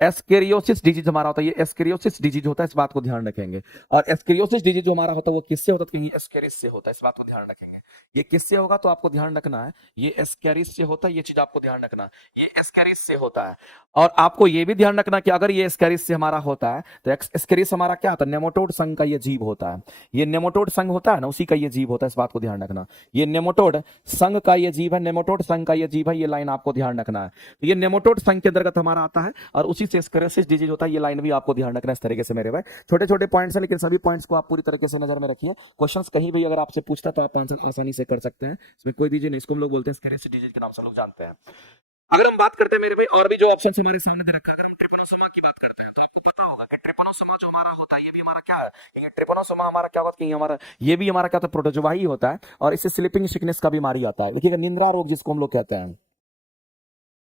एस्केरियोसिस डिजीज हमारा होता है, ये एस्केरियोसिस डिजीज होता है, इस बात को ध्यान रखेंगे। और एस्केरियोसिस डिजीज जो हमारा होता है वो किससे होता है, तो कहीं एस्केरिस से होता है, इस बात को ध्यान रखेंगे। ये किससे होगा तो आपको ध्यान रखना है, ये एस्केरिस से होता है, ये चीज आपको ध्यान रखना है, ये एस्केरिस से होता है। और आपको ये भी ध्यान रखना कि अगर ये एस्केरिस से हमारा होता है तो एस्केरिस हमारा क्या होता है, नेमाटोड संघ का ये जीव होता है। ये नेमाटोड संघ होता है ना, उसी का ये जीव होता है, इस बात को ध्यान रखना। ये नेमाटोड संघ का ये जीव है, नेमाटोड संघ का ये जीव है, ये लाइन आपको ध्यान रखना है। तो ये नेमाटोड संघ के अंतर्गत हमारा आता है और उसी से एस्केरियोसिस डिजीज होता है, ये लाइन भी आपको ध्यान रखना है। इस तरीके से मेरे भाई छोटे छोटे पॉइंट्स हैं, लेकिन सभी पॉइंट्स को आप पूरी तरीके से नजर में रखिए। क्वेश्चंस कहीं भी अगर आपसे पूछता तो आप आंसर आसानी से कर सकते हैं, इसमें कोई दीजिए नहीं। इसको हम लोग बोलते हैं एस्केरियोसिस डिजीज के नाम से हम लोग जानते हैं। अगर हम बात करते हैं मेरे भाई और भी जो ऑप्शन हमारे सामने दे रखा है, अगर हम ट्रिपनोसोमा की बात करते हैं तो आपको पता होगा कि ट्रिपनोसोमा जो हमारा होता है ये भी हमारा क्या है, ये ट्रिपनोसोमा हमारा क्या होता है कि हमारा ये भी हमारा क्या होता है, प्रोटोजोआ ही होता है। और इससे स्लीपिंग सिकनेस का बीमारी आता है। देखिएगा निंद्रा रोग जिसको हम लोग कहते हैं,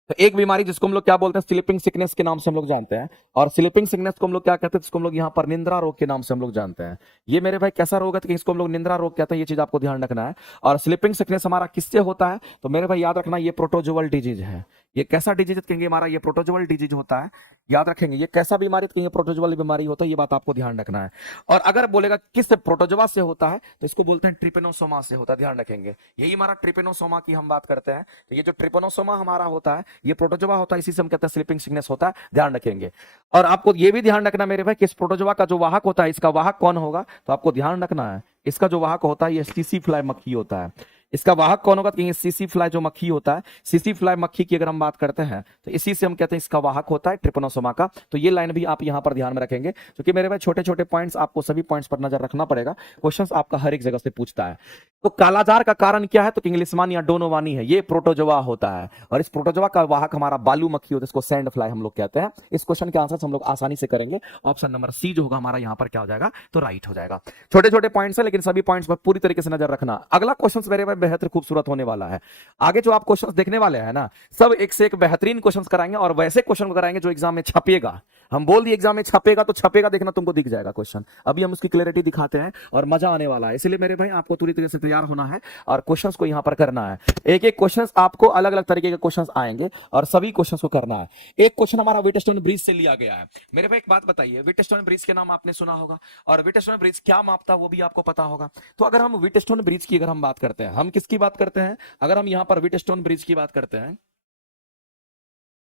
तो एक बीमारी जिसको हम लोग क्या बोलते हैं, स्लीपिंग सिकनेस के नाम से हम लोग जानते हैं। और स्लीपिंग सिकनेस को हम लोग क्या कहते हैं, जिसको हम लोग यहाँ पर निंद्रा रोग के नाम से हम लोग जानते हैं। ये मेरे भाई कैसा रोग है कि इसको हम लोग निंद्रा रोग कहते हैं, ये चीज आपको ध्यान रखना है। और स्लीपिंग सिकनेस हमारा किससे होता है, तो मेरे भाई याद रखना ये प्रोटोजोअल डिजीज है। ये कैसा डिजीज कहेंगे हमारा, ये प्रोटोजोअल डिजीज होता है, याद रखेंगे। ये कैसा बीमारी कहेंगे, प्रोटोजोअल बीमारी होता है, ये बात आपको ध्यान रखना है। और अगर बोलेगा किस प्रोटोजोआ से होता है तो इसको बोलते हैं ट्रिपेनोसोमा से होता है, ध्यान रखेंगे। यही हमारा ट्रिपेनोसोमा की हम बात करते हैं। तो ये जो ट्रिपेनोसोमा हमारा होता है ये प्रोटोजोआ होता है, इसी से हम कहते हैं स्लीपिंग सिकनेस होता है, ध्यान रखेंगे। और आपको ये भी ध्यान रखना मेरे भाई कि इस प्रोटोजोआ का जो वाहक होता है, इसका वाहक कौन होगा, तो आपको ध्यान रखना है इसका जो वाहक होता है ये सीसी फ्लाई मक्खी होता है। इसका वाहक कौन होगा, तो सीसी फ्लाई जो मक्खी होता है, सीसी फ्लाई मक्खी की अगर हम बात करते हैं तो इसी से हम कहते हैं इसका वाहक होता है ट्रिपेनोसोमा का। तो ये लाइन भी आप यहां पर ध्यान में रखेंगे, क्योंकि मेरे भाई छोटे छोटे पॉइंट्स आपको सभी पॉइंट्स पर नजर रखना पड़ेगा। क्वेश्चंस आपका हर एक जगह से पूछता है। तो कालाजार का कारण क्या है, तो इंग्लिशमान या डोनोवानी है, ये प्रोटोजोआ होता है। और इस प्रोटोजोआ का वाहक हमारा बालू मक्खी होता है, इसको सैंड फ्लाई हम लोग कहते हैं। इस क्वेश्चन के आंसर हम लोग आसानी से करेंगे। ऑप्शन नंबर सी जो होगा हमारा यहां पर क्या हो जाएगा, तो राइट हो जाएगा। छोटे छोटे पॉइंट्स है, लेकिन सभी पॉइंट्स पर पूरी तरीके से नजर रखना। अगला क्वेश्चन मेरे भाई बेहद खूबसूरत होने वाला है। आगे जो आप क्वेश्चंस देखने वाले हैं ना, सब एक से एक बेहतरीन क्वेश्चंस कराएंगे और वैसे क्वेश्चन कराएंगे जो एग्जाम में छपेगा। हम बोल दिए एग्जाम में छपेगा तो छपेगा, देखना तुमको दिख जाएगा क्वेश्चन। अभी हम उसकी क्लैरिटी दिखाते हैं और मजा आने वाला है। इसलिए मेरे भाई आपको पूरी तरीके से तैयार होना है और क्वेश्चंस को यहां पर करना है। एक एक क्वेश्चंस आपको अलग अलग तरीके के क्वेश्चंस आएंगे और सभी क्वेश्चंस को करना है। एक क्वेश्चन हमारा व्हीटस्टोन ब्रिज से लिया गया है। मेरे भाई एक बात बताइए, व्हीटस्टोन ब्रिज के नाम आपने सुना होगा और व्हीटस्टोन ब्रिज क्या मापता है वो भी आपको पता होगा। तो अगर हम व्हीटस्टोन ब्रिज की अगर हम बात करते हैं, हम किसकी बात करते हैं, अगर हम यहां पर व्हीटस्टोन ब्रिज की बात करते हैं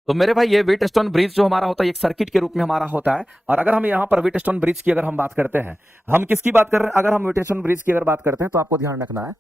तो मेरे भाई ये व्हीटस्टोन ब्रिज जो हमारा होता है एक सर्किट के रूप में हमारा होता है। और अगर हम यहां पर व्हीटस्टोन ब्रिज की अगर हम बात करते हैं, हम किसकी बात कर रहे हैं, अगर हम व्हीटस्टोन ब्रिज की अगर बात करते हैं तो आपको ध्यान रखना है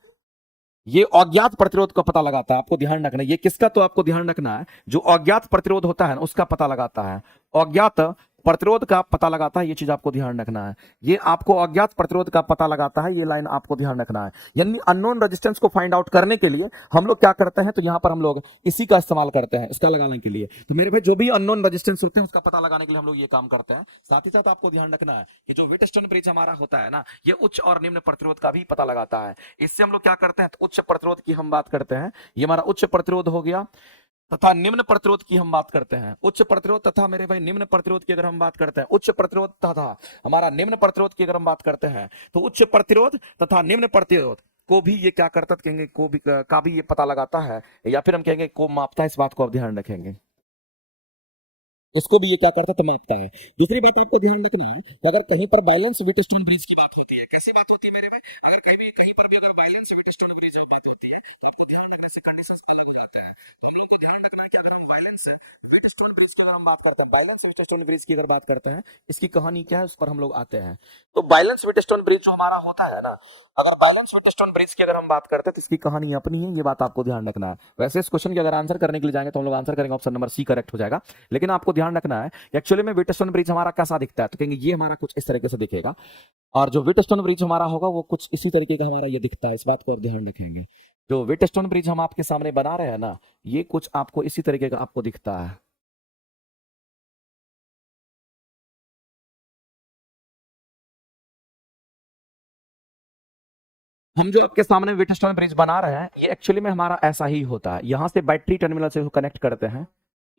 ये अज्ञात प्रतिरोध का पता लगाता है। आपको ध्यान रखना है ये किसका, तो आपको ध्यान रखना है जो अज्ञात प्रतिरोध होता है ना उसका पता लगाता है। अज्ञात प्रतिरोध का पता लगाता है, ये चीज आपको ध्यान रखना है। ये आपको अज्ञात प्रतिरोध का पता लगाता है, ये लाइन आपको ध्यान रखना है। यानी अननोन रेजिस्टेंस को फाइंड आउट करने के लिए हम लोग क्या करते हैं, तो यहां पर हम लोग इसी का इस्तेमाल करते हैं इसका लगाने के लिए। तो मेरे भाई जो भी अननोन रेजिस्टेंस होते हैं उसका पता लगाने के लिए हम लोग ये काम करते हैं। साथ ही साथ आपको ध्यान रखना है कि जो व्हीटस्टोन ब्रिज हमारा होता है ना, ये उच्च और निम्न प्रतिरोध का भी पता लगाता है। इससे हम लोग क्या करते हैं, तो उच्च प्रतिरोध की हम बात करते हैं, ये हमारा उच्च प्रतिरोध हो गया, तथा निम्न प्रतिरोध की हम बात करते हैं। उच्च प्रतिरोध तथा मेरे भाई निम्न प्रतिरोध की अगर हम बात करते हैं, उच्च प्रतिरोध तथा हमारा निम्न प्रतिरोध की अगर हम बात करते हैं, तो उच्च प्रतिरोध तथा निम्न प्रतिरोध को भी ये क्या करता कहेंगे, को भी का भी ये पता लगाता है, या फिर हम कहेंगे को मापता है। इस बात को आप ध्यान रखेंगे, इसको भी ये क्या करता है, तो मापता है। दूसरी बात आपको ध्यान रखना है कि अगर कहीं पर बैलेंस व्हीटस्टोन ब्रिज की बात होती है, कैसी बात होती है मेरे भाई, अगर कहीं पर भी अगर बैलेंस व्हीटस्टोन ब्रिज होती है, आपको ध्यान रखने से कंडीशंस अलग हो जाता है। तो हम लोगों को ध्यान रखना है कि अगर हम बैलेंस व्हीटस्टोन ब्रिज की अगर हम बात करते हैं, बैलेंस व्हीटस्टोन ब्रिज की अगर बात करते हैं, इसकी कहानी क्या है उस पर हम लोग आते हैं। तो बैलेंस व्हीटस्टोन ब्रिज जो हमारा होता है ना, अगर बैलेंस व्हीटस्टोन ब्रिज की अगर हम बात करते हैं तो इसकी कहानी अपनी है, ये बात आपको ध्यान रखना है। वैसे इस क्वेश्चन की अगर आंसर करने के लिए जाएंगे तो हम लोग आंसर करेंगे ऑप्शन नंबर सी करेक्ट हो जाएगा। लेकिन आपको ध्यान रखना है एक्चुअली में व्हीटस्टोन ब्रिज हमारा कैसा दिखता है, तो कहेंगे ये हमारा कुछ इस तरीके से दिखेगा। और जो व्हीटस्टोन ब्रिज हमारा होगा वो कुछ इसी तरीके का हमारा ये दिखता है। इस बात को आप ध्यान रखेंगे, जो व्हीटस्टोन ब्रिज हम आपके सामने बना रहे हैं ना, ये कुछ आपको इसी तरीके का आपको दिखता है। हम जो आपके सामने व्हीटस्टोन ब्रिज बना रहे हैं ये एक्चुअली में हमारा ऐसा ही होता है। यहां से बैटरी टर्मिनल से कनेक्ट करते हैं,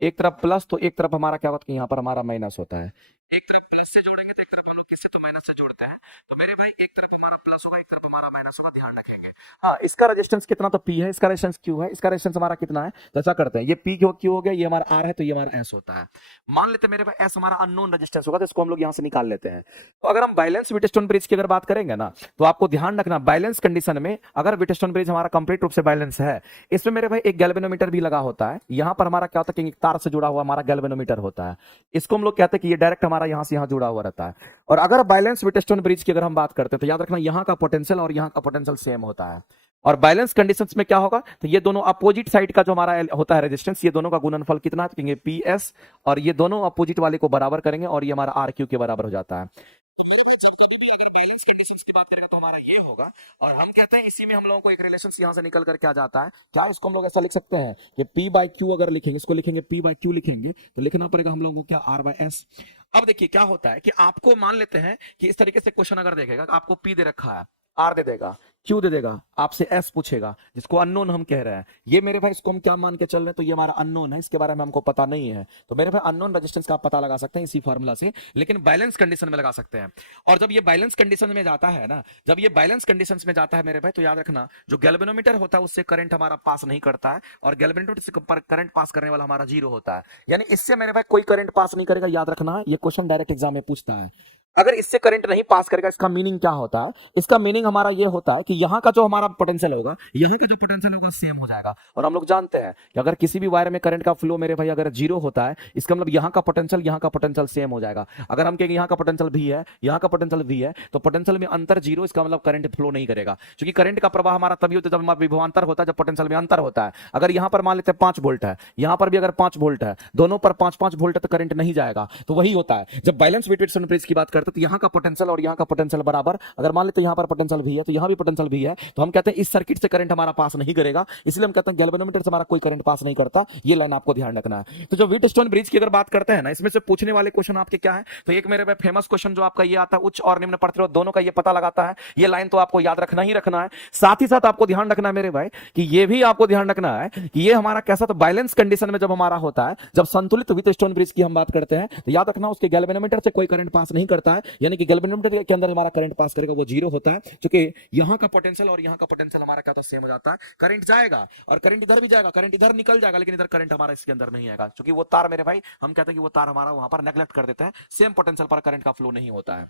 एक तरफ प्लस तो एक तरफ हमारा क्या होता है, यहाँ पर हमारा माइनस होता है। एक तरफ प्लस से जोड़ेंगे तो एक तरफ हम लोग प्लस से तो माइनस से जोड़ते हैं, तो मेरे भाई एक तरफ हमारा प्लस होगा, एक तरफ हमारा माइनस होगा, ध्यान रखेंगे। हाँ, इसका रेजिस्टेंस कितना, तो पी है, इसका रेजिस्टेंस क्यू है, इसका रेजिस्टेंस हमारा कितना है, तो ऐसा करते हैं, ये पी क्यू हो गया, ये हमारा आर है, तो ये हमारा एस होता है। मान लेते हैं मेरे भाई एस हमारा अननोन रेजिस्टेंस होगा, तो इसको हम लोग यहां से निकाल लेते हैं। तो अगर हम बैलेंस व्हीटस्टोन ब्रिज की अगर बात करेंगे ना, तो आपको ध्यान रखना बैलेंस कंडीशन में अगर व्हीटस्टोन ब्रिज हमारा कंप्लीट रूप से बैलेंस है, इसमें मेरे भाई एक गैल्वेनोमीटर भी लगा होता है। यहां पर हमारा क्या होता है कि एक तार से जुड़ा हुआ हमारा गैल्वेनोमीटर होता है, इसको हम लोग कहते हैं कि ये डायरेक्ट हमारा यहां से यहां जुड़ा हुआ रहता है। और अगर बैलेंस व्हीटस्टोन ब्रिज की अगर हम बात करते हैं, तो याद रखना यहां का पोटेंशियल और यहां का पोटेंशियल सेम होता है। और बैलेंस कंडीशंस में क्या होगा, तो ये दोनों अपोजिट साइड का जो हमारा होता है रेजिस्टेंस, ये दोनों का गुणनफल कितना है, कहेंगे पी एस, और ये दोनों अपोजिट वाले को बराबर करेंगे और ये हमारा आर क्यू के बराबर हो जाता है। बैलेंस कंडीशंस की बात करेंगे तो हमारा ये होगा, और हम कहते हैं इसी में हम लोगों को एक रिलेशन यहां से निकल कर क्या जाता है, क्या इसको हम लोग ऐसा लिख सकते हैं कि P बाई क्यू अगर लिखेंगे, इसको लिखेंगे P बाई क्यू लिखेंगे, तो लिखना पड़ेगा हम लोगों को क्या R बाई एस। अब देखिए क्या होता है कि आपको मान लेते हैं कि इस तरीके से क्वेश्चन अगर देखेगा, आपको P दे रखा है, R दे देगा, Q दे देगा, आपसे S पूछेगा जिसको अननोन हम कह रहे हैं, ये मेरे भाई इसको हम क्या मान के चल रहे हैं, तो ये हमारा अननोन है, इसके बारे में हमको पता नहीं है, तो मेरे भाई अननोन रेजिस्टेंस का आप पता लगा सकते हैं इसी फार्मूला से, लेकिन बैलेंस कंडीशन में लगा सकते हैं। और जब ये बैलेंस कंडीशन में जाता है ना, जब ये बैलेंस कंडीशन में जाता है मेरे भाई, तो याद रखना जो गैल्वेनोमीटर होता है उससे करंट हमारा पास नहीं करता है, और गैल्वेनोमीटर से करंट पास करने वाला हमारा जीरो होता है, यानी इससे मेरे भाई कोई करंट पास नहीं करेगा। याद रखना ये क्वेश्चन डायरेक्ट एग्जाम में पूछता है, अगर इससे करंट नहीं पास करेगा, इसका मीनिंग क्या होता है, इसका मीनिंग हमारा ये होता है कि यहाँ का जो हमारा पोटेंशियल होगा, यहाँ का जो पोटेंशियल होगा सेम हो जाएगा। और हम लोग जानते हैं कि अगर किसी भी वायर में करंट का फ्लो मेरे भाई अगर जीरो होता है, इसका मतलब यहाँ का पोटेंशियल सेम हो जाएगा। अगर हम कहेंगे यहाँ का पोटेंशियल भी है, यहाँ का पोटेंशियल भी है, तो पोटेंशियल में अंतर जीरो, इसका मतलब करंट फ्लो नहीं करेगा, क्योंकि करंट का प्रवाह हमारा तभी होता है जब हमारा विभवांतर होता है, जब पोटेंशियल में अंतर होता है। अगर यहाँ पर मान लेते हैं 5 वोल्ट है, यहाँ पर भी अगर 5 वोल्ट है, दोनों पर 5-5 वोल्ट है, तो करंट नहीं जाएगा। तो वही होता है जब बैलेंस व्हीटस्टोन ब्रिज की बात करते हैं, तो यहाँ का पोटेंशियल और यहाँ का पोटेंशियल बराबर, अगर मान लेते हैं यहाँ पर पोटेंशियल भी है तो यहाँ भी पोटेंशियल भी है, तो हम कहते हैं इस सर्किट से करंट हमारा पास नहीं करेगा, इसलिए हम कहते हैं गैल्वेनोमीटर से हमारा कोई करंट पास नहीं करता। ये लाइन आपको ध्यान रखना है। तो जो व्हीटस्टोन ब्रिज की अगर बात करते हैं ना, इसमें से पूछने वाले क्वेश्चन आपके क्या है, तो एक मेरे फेमस क्वेश्चन जो आपका ये आता है, उच्च और निम्न प्रतिरोध दोनों का ये पता लगाता है, ये लाइन तो आपको याद रखना ही रखना है। साथ ही साथ आपको ध्यान रखना है मेरे भाई कि ये भी आपको ध्यान रखना है कि ये हमारा कैसा, तो बैलेंस कंडीशन में जब हमारा होता है, जब संतुलित व्हीटस्टोन ब्रिज की हम बात करते हैं, तो याद रखना उसके गैल्वेनोमीटर से कोई करंट पास नहीं करता है, यानी कि गैल्वेनोमीटर के अंदर हमारा करंट पास करेगा वो जीरो होता है, क्योंकि यहाँ का पोटेंशियल और यहाँ का पोटेंशियल हमारा क्या होता है, सेम हो जाता है। करंट जाएगा और करंट इधर भी जाएगा, करंट इधर निकल जाएगा, लेकिन इधर करंट हमारा इसके अंदर नहीं आएगा, क्योंकि वो तार मेरे भाई हम कहते हैं कि वो तार हमारा वहां पर नेगलेक्ट कर देते हैं, सेम पोटेंशियल पर करंट का फ्लो नहीं होता है।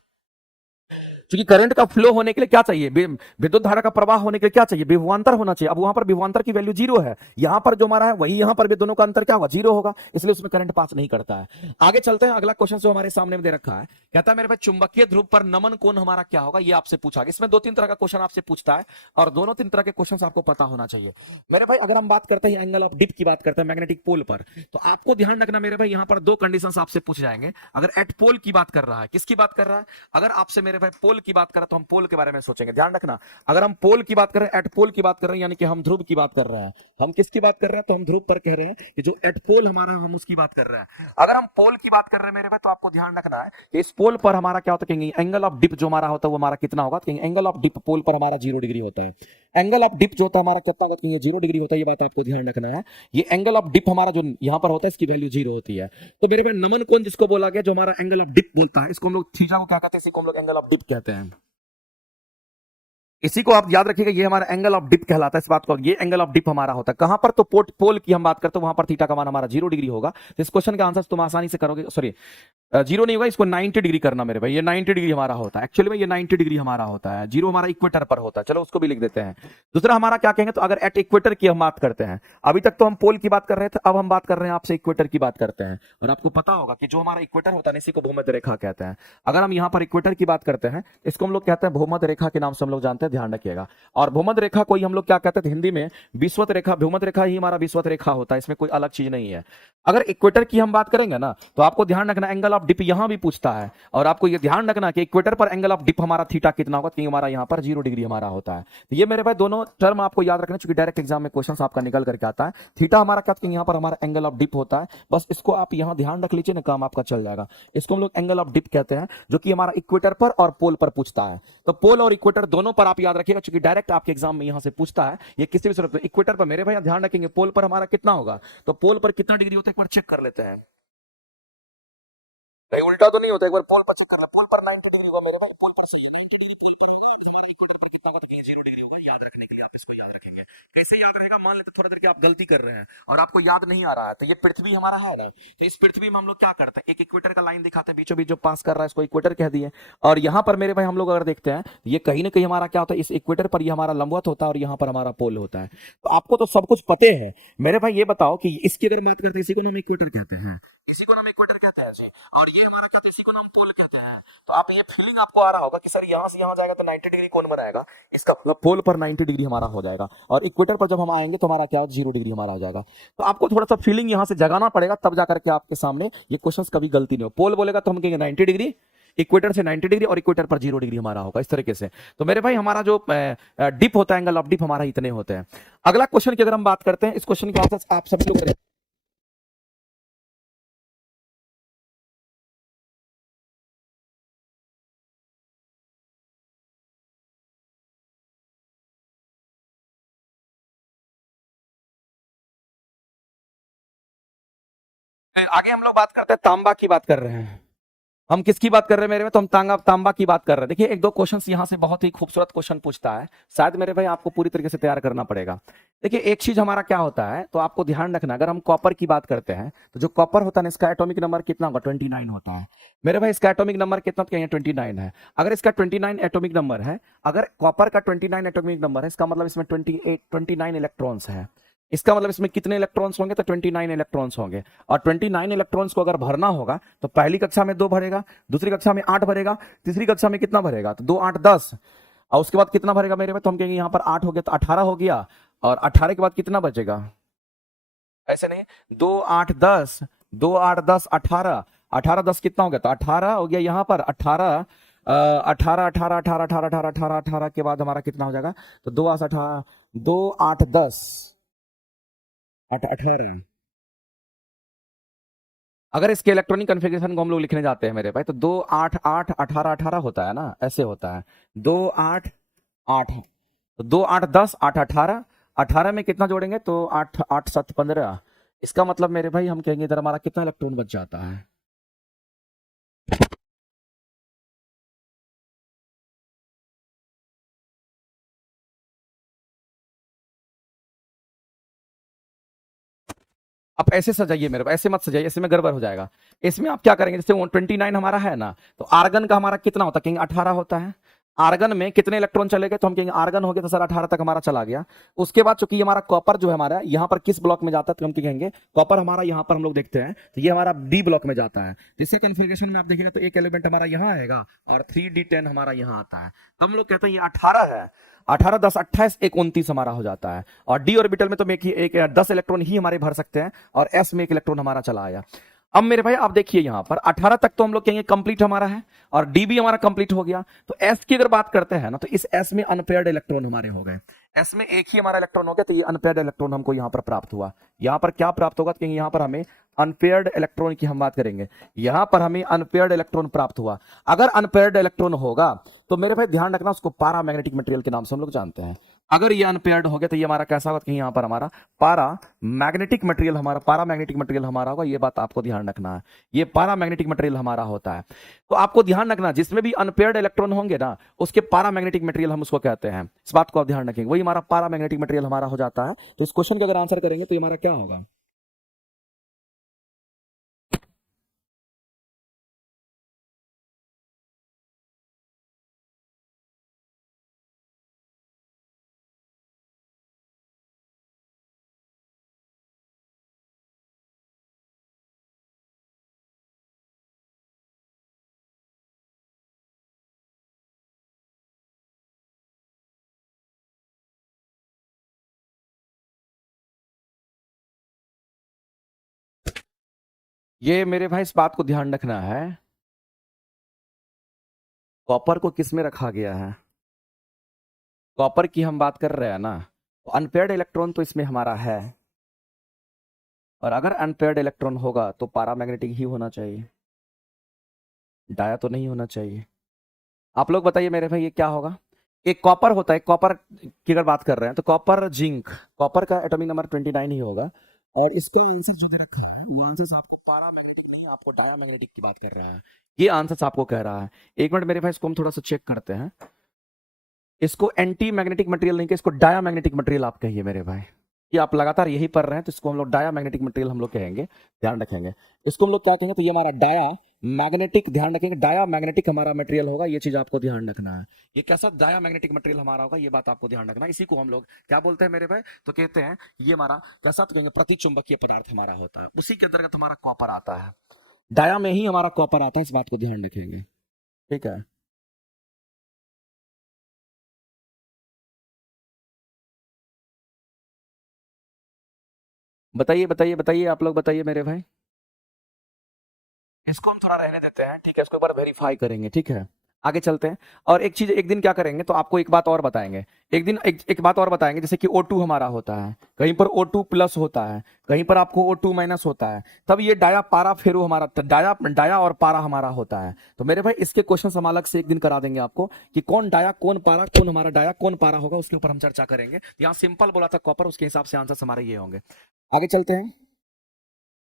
क्योंकि करंट का फ्लो होने के लिए क्या चाहिए, विद्युत धारा का प्रवाह होने के लिए क्या चाहिए, विभवांतर होना चाहिए। अब वहां पर विभवांतर की वैल्यू जीरो है, यहां पर जो हमारा है वही यहां पर भी दोनों का अंतर क्या होगा, जीरो होगा, इसलिए उसमें करंट पास नहीं करता है। आगे चलते हैं, अगला क्वेश्चन जो हमारे सामने में दे रखा है, कहता है मेरे भाई चुंबकीय ध्रुव पर नमन कोण हमारा क्या होगा, ये आपसे पूछा गया। इसमें 2-3 तरह का क्वेश्चन आपसे पूछता है, और दोनों 3 तरह के क्वेश्चन आपको पता होना चाहिए मेरे भाई। अगर हम बात करते हैं एंगल ऑफ डिप की बात करते हैं मैग्नेटिक पोल पर, तो आपको ध्यान रखना मेरे भाई, यहां पर 2 कंडीशंस आपसे पूछ जाएंगे। अगर एट पोल की बात कर रहा है, किसकी बात कर रहा है, अगर आपसे मेरे भाई पोल की बात कर रहा है, तो हम पोल के बारे में सोचेंगे। ध्यान रखना, अगर हम पोल की बात कर रहे हैं, एट पोल की बात कर रहे हैं, यानी कि हम ध्रुव की बात कर रहे हैं। हम किसकी बात कर रहे हैं, तो हम ध्रुव पर कह रहे हैं कि जो एट पोल हमारा, हम उसकी बात कर रहे हैं। अगर हम पोल की बात कर रहे हैं मेरे भाई, तो आपको ध्यान रखना है कि इस पोल पर हमारा क्या होता है, एंगल ऑफ डिप जो हमारा होता है वो हमारा कितना होगा, एंगल ऑफ डिप पोल पर हमारा 0 डिग्री होता है। एंगल ऑफ डिप जो होता है हमारा कितना होगा, 0 डिग्री होता है, ये बात आपको ध्यान रखना है। ये एंगल ऑफ डिप हमारा जो यहां पर होता है, इसकी वैल्यू 0 होती है। तो मेरे भाई नमन कोण जिसको बोला गया, जो हमारा एंगल ऑफ डिप बोलता है, इसको हम लोग थीटा को क्या कहते हैं, इसी को हम लोग एंगल ऑफ डिप कहते हैं। इसी को आप याद रखिएगा, ये हमारा एंगल ऑफ डिप कहलाता है। इस बात को, ये एंगल ऑफ डिप हमारा होता है कहां पर, तो पोल की हम बात करते हैं, वहां पर थीटा का मान हमारा 0 डिग्री होगा। तो इस क्वेश्चन का आंसर तुम आसानी से करोगे, सॉरी 0 नहीं होगा, इसको 90 डिग्री करना मेरे भाई। ये 90 डिग्री हमारा होता है, एक्चुअली में ये 90 डिग्री हमारा होता है। 0 हमारा इक्वेटर पर होता है, चलो उसको भी लिख देते हैं। दूसरा हमारा क्या कहेंगे, तो अगर एट इक्वेटर की हम बात करते हैं, अभी तक तो हम पोल की बात कर रहे थे, अब हम बात कर रहे हैं आपसे इक्वेटर की बात करते हैं। और आपको पता होगा कि जो हमारा इक्वेटर होता है इसी को भूमध्य रेखा कहते हैं। अगर हम यहाँ पर इक्वेटर की बात करते हैं, इसको हम लोग कहते हैं भूमध्य रेखा के नाम से हम लोग जानते हैं, ध्यान रखिएगा। और भूमध्य रेखा को ही हम लोग क्या कहते हैं हिंदी में, विषुवत रेखा। भूमध्य रेखा ही हमारा विषुवत रेखा होता है, इसमें कोई अलग चीज नहीं है। अगर इक्वेटर की हम बात करेंगे ना, तो आपको ध्यान रखना एंगल ऑफ डिप यहां भी पूछता है, और आपको ये ध्यान रखना कि इक्वेटर पर एंगल ऑफ डिप हमारा थीटा कितना होगा, क्योंकि हमारा यहाँ पर 0 डिग्री हमारा होता है। तो ये मेरे भाई दोनों टर्म आपको याद रखना, क्योंकि डायरेक्ट एग्जाम में क्वेश्चन आपका निकल करके आता है। थीटा हमारा क्या, यहाँ पर हमारा एंगल ऑफ डिप होता है, बस इसको आप यहाँ ध्यान रख लीजिए ना, काम आपका चल जाएगा। इसको हम लोग एंगल ऑफ डिप कहते हैं, जो कि हमारा इक्वेटर पर और पोल पर पूछता है। तो पोल और इक्वेटर दोनों पर आप याद रखिएगा, क्योंकि डायरेक्ट आपके एग्जाम में यहाँ से पूछता है। ये किसी भी सूरत में इक्वेटर पर मेरे भाई ध्यान रखेंगे, पोल पर हमारा कितना होगा, तो पोल पर कितना डिग्री होता है एक बार चेक कर लेते हैं। नहीं उल्टा तो नहीं होता, एक बार पोल पर चेक कर ले, पोल पर 90 डिग्री होगा मेरे भाई, पोल पर सही 90 डिग्री पोल पर होगा, हमारा इक्वेटर पर कितना होगा, तो ये 0 डिग्री होगा। याद रखने के लिए आप इसको याद रखेंगे। कैसे याद रहेगा, मान लेते थोड़ा देर के आप गलती कर रहे हैं और आपको याद नहीं आ रहा है, तो ये पृथ्वी हमारा है ना, तो इस पृथ्वी में हम लोग क्या करते हैं, एक इक्वेटर का लाइन दिखाते हैं बीचों बीच जो पास कर रहा है, इसको इक्वेटर कह दिए। और यहाँ पर मेरे भाई हम लोग अगर देखते हैं, ये कहीं ना कहीं हमारा क्या होता है, इस इक्वेटर पर ये हमारा लंबवत होता है और यहाँ पर हमारा पोल होता है। तो आपको तो सब कुछ पते है मेरे भाई, ये बताओ कि इसकी अगर बात करते हैं, इसी को हम इक्वेटर कहते हैं, इसी को हम इक्वेटर कहते हैं जी, और ये हमारा कहते हैं, इसी को हम पोल कहते हैं। तो आप ये फीलिंग आपको आ रहा होगा कि सर यहाँ से यहाँ जाएगा तो 90 डिग्री कौन बनाएगा, इसका मतलब पोल पर 90 डिग्री हमारा हो जाएगा, और इक्वेटर पर जब हम आएंगे तो हमारा क्या 0 डिग्री हमारा हो जाएगा। तो आपको थोड़ा सा फीलिंग यहाँ से जगाना पड़ेगा, तब जाकर के आपके सामने ये क्वेश्चंस कभी गलती नहीं हो। पोल बोलेगा तो हम कहेंगे 90 डिग्री, इक्वेटर से 90 डिग्री, और इक्वेटर पर 0 डिग्री हमारा होगा, इस तरीके से। तो मेरे भाई हमारा जो डिप होता है, एंगल ऑफ डिप हमारा इतने होते हैं। अगला क्वेश्चन की अगर हम बात करते हैं, इस क्वेश्चन के आंसर आप सभी लोग करें। आगे हम लोग बात करते हैं, तांबा की बात कर रहे हैं। हम किसकी बात कर रहे हैं मेरे में, तो हम तांबा की बात कर रहे हैं। देखिए एक दो क्वेश्चंस यहाँ से बहुत ही खूबसूरत क्वेश्चन पूछता है, शायद मेरे भाई आपको पूरी तरीके से तैयार करना पड़ेगा। देखिए एक चीज हमारा क्या होता है, तो आपको ध्यान रखना, अगर हम कॉपर की बात करते हैं, तो जो कॉपर होता है ना, इसका एटॉमिक नंबर कितना होगा, 29 होता है मेरे भाई। इसका एटॉमिक नंबर कितना, तो 29 है। अगर इसका 29 एटॉमिक नंबर है, अगर कॉपर का 29 एटॉमिक नंबर है, इसका मतलब इसमें 29 इलेक्ट्रॉन्स है। इसका मतलब इसमें कितने इलेक्ट्रॉन्स होंगे, तो 29 इलेक्ट्रॉन्स होंगे। और 29 इलेक्ट्रॉन्स को अगर भरना होगा, तो पहली कक्षा में 2 भरेगा, दूसरी कक्षा में 8 भरेगा, तीसरी कक्षा में कितना भरेगा, तो 2 8 10, और उसके बाद कितना भरेगा मेरे में, तो हम कहेंगे यहाँ पर 8 हो गया तो 18 हो गया, और 18 के बाद कितना बचेगा, ऐसे नहीं, 2 8 10, 2 8 10 18, 18 10 कितना हो गया, तो 18 हो गया यहाँ पर 18, 18 18 18 18 18 18 18 के बाद हमारा कितना हो जाएगा, तो 2 8 18, 2 8 10 18। अगर इसके इलेक्ट्रॉनिक कन्फिग्रेशन को हम लोग लिखने जाते हैं मेरे भाई, तो 2 8 8 18 18 होता है ना, ऐसे होता है 2 8 8, तो 2 8 10 8 18, 18 में कितना जोड़ेंगे, तो 8 8 7 15। इसका मतलब मेरे भाई हम कहेंगे इधर हमारा कितना इलेक्ट्रॉन बच जाता है, आप ऐसे सजाइए मेरे को, ऐसे मत सजाइए, ऐसे में गड़बड़ हो जाएगा। इसमें आप क्या करेंगे, जैसे 29 हमारा है ना, तो आर्गन का हमारा कितना होता है, कहेंगे 18 होता है। आर्गन में कितने इलेक्ट्रॉन चले गए, तो हम कहेंगे आर्गन हो गया तो सर 18 तक हमारा चला गया। उसके बाद चूंकि हमारा कॉपर जो है हमारा यहाँ पर किस ब्लॉक में जाता है, तो हम कहेंगे कॉपर हमारा यहाँ पर हम लोग देखते हैं, तो ये हमारा डी ब्लॉक में जाता है। तो इसके कन्फिग्रेशन में आप देखिएगा तो एक एलिमेंट हमारा यहाँ आएगा और 3d10 हमारा यहाँ आता है, तो हम लोग कहते हैं ये 18 है। 18 10 28 1 29 हमारा हो जाता है। और डी ऑर्बिटल में तो एक 10 इलेक्ट्रॉन ही हमारे भर सकते हैं, और एस में 1 इलेक्ट्रॉन हमारा चला आया। अब मेरे भाई आप देखिए यहां पर 18 तक तो हम लोग कहेंगे कंप्लीट हमारा है, और डी भी हमारा कंप्लीट हो गया। तो एस की अगर बात करते हैं ना, तो इस एस में अनपेयर्ड इलेक्ट्रॉन हमारे हो गए, एस में एक ही हमारा इलेक्ट्रॉन हो गया, तो ये अनपेयर्ड इलेक्ट्रॉन हमको यहां पर प्राप्त हुआ। यहां पर क्या प्राप्त होगा, तो यहां पर हमें अनपेयर्ड इलेक्ट्रॉन की हम बात करेंगे, यहां पर हमें अनपेयर्ड इलेक्ट्रॉन प्राप्त हुआ। अगर अनपेयर्ड इलेक्ट्रॉन होगा, तो मेरे भाई ध्यान रखना, उसको पैरामैग्नेटिक मटेरियल के नाम से हम लोग जानते हैं। अगर ये अनपेयर्ड हो गया, तो ये हमारा कैसा होगा, कि यहां पर हमारा पैरामैग्नेटिक मटेरियल हमारा होगा। ये बात आपको ध्यान रखना है, ये पैरामैग्नेटिक मटेरियल हमारा होता है। तो आपको ध्यान रखना, जिसमें भी अनपेयर्ड इलेक्ट्रॉन होंगे ना, उसके पैरामैग्नेटिक मटेरियल हम उसको कहते हैं। इस बात को आप ध्यान रखेंगे, वही हमारा पैरामैग्नेटिक मटेरियल हमारा हो जाता है। तो इस क्वेश्चन का अगर आंसर करेंगे, तो ये हमारा क्या होगा, ये मेरे भाई इस बात को ध्यान रखना है, कॉपर को किस में रखा गया है, कॉपर की हम बात कर रहे हैं ना, तो अनपेयर्ड इलेक्ट्रॉन तो इसमें हमारा है, और अगर अनपेयर्ड इलेक्ट्रॉन होगा तो पैरामैग्नेटिक ही होना चाहिए, डाया तो नहीं होना चाहिए। आप लोग बताइए मेरे भाई ये क्या होगा। एक कॉपर होता है, कॉपर की अगर बात कर रहे हैं, तो कॉपर जिंक, कॉपर का एटॉमिक नंबर 29 ही होगा। और इसका आंसर जो दे रखा है, वो आंसर आपको पैरामैग्नेटिक नहीं, आपको आपको डायामैग्नेटिक की बात कर रहा है, ये आंसर आपको कह रहा है। एक मिनट मेरे भाई, इसको हम थोड़ा सा चेक करते हैं। इसको एंटी मैग्नेटिक मटेरियल नहीं, इसको डायामैग्नेटिक मटेरियल आप कहिए मेरे भाई। ये आप लगातार यही पढ़ रहे हैं, तो इसको हम लोग डायामैग्नेटिक मटेरियल हम लोग कहेंगे, ध्यान रखेंगे। इसको हम लोग क्या कहेंगे, तो ये हमारा डाया मैग्नेटिक, ध्यान रखेंगे, डाया मैग्नेटिक हमारा मटेरियल होगा, ये चीज आपको ध्यान रखना है। ये कैसा डाया मैग्नेटिक मटेरियल हमारा होगा, ये बात आपको ध्यान रखना है। इसी को हम लोग क्या बोलते हैं मेरे भाई, तो कहते हैं ये हमारा कैसा, तो कहेंगे प्रतिचुंबकीय पदार्थ हमारा होता है। उसी के अंतर्गत हमारा कॉपर आता है, डाया में ही हमारा कॉपर आता है, इस बात को ध्यान रखेंगे, ठीक है। बताइए बताइए बताइए, आप लोग बताइए मेरे भाई। इसको हम थोड़ा रहने देते हैं, ठीक है, इसको एक बार वेरीफाई करेंगे, ठीक है। आगे चलते हैं। और एक चीज, एक दिन क्या करेंगे, तो आपको एक बात और बताएंगे, एक दिन एक बात और बताएंगे, जैसे कि O2 हमारा होता है, कहीं पर O2 प्लस होता है, कहीं पर आपको O2 माइनस होता है, तब ये डाया पारा फेरो हमारा, डाया और पारा हमारा होता है। तो मेरे भाई इसके क्वेश्चन हम अलग से एक दिन करा देंगे आपको, कि कौन डाया कौन पारा, कौन हमारा डाया कौन पारा होगा, उसके ऊपर हम चर्चा करेंगे। यहाँ सिंपल बोला था कॉपर, उसके हिसाब से आंसर हमारे ये होंगे। आगे चलते हैं।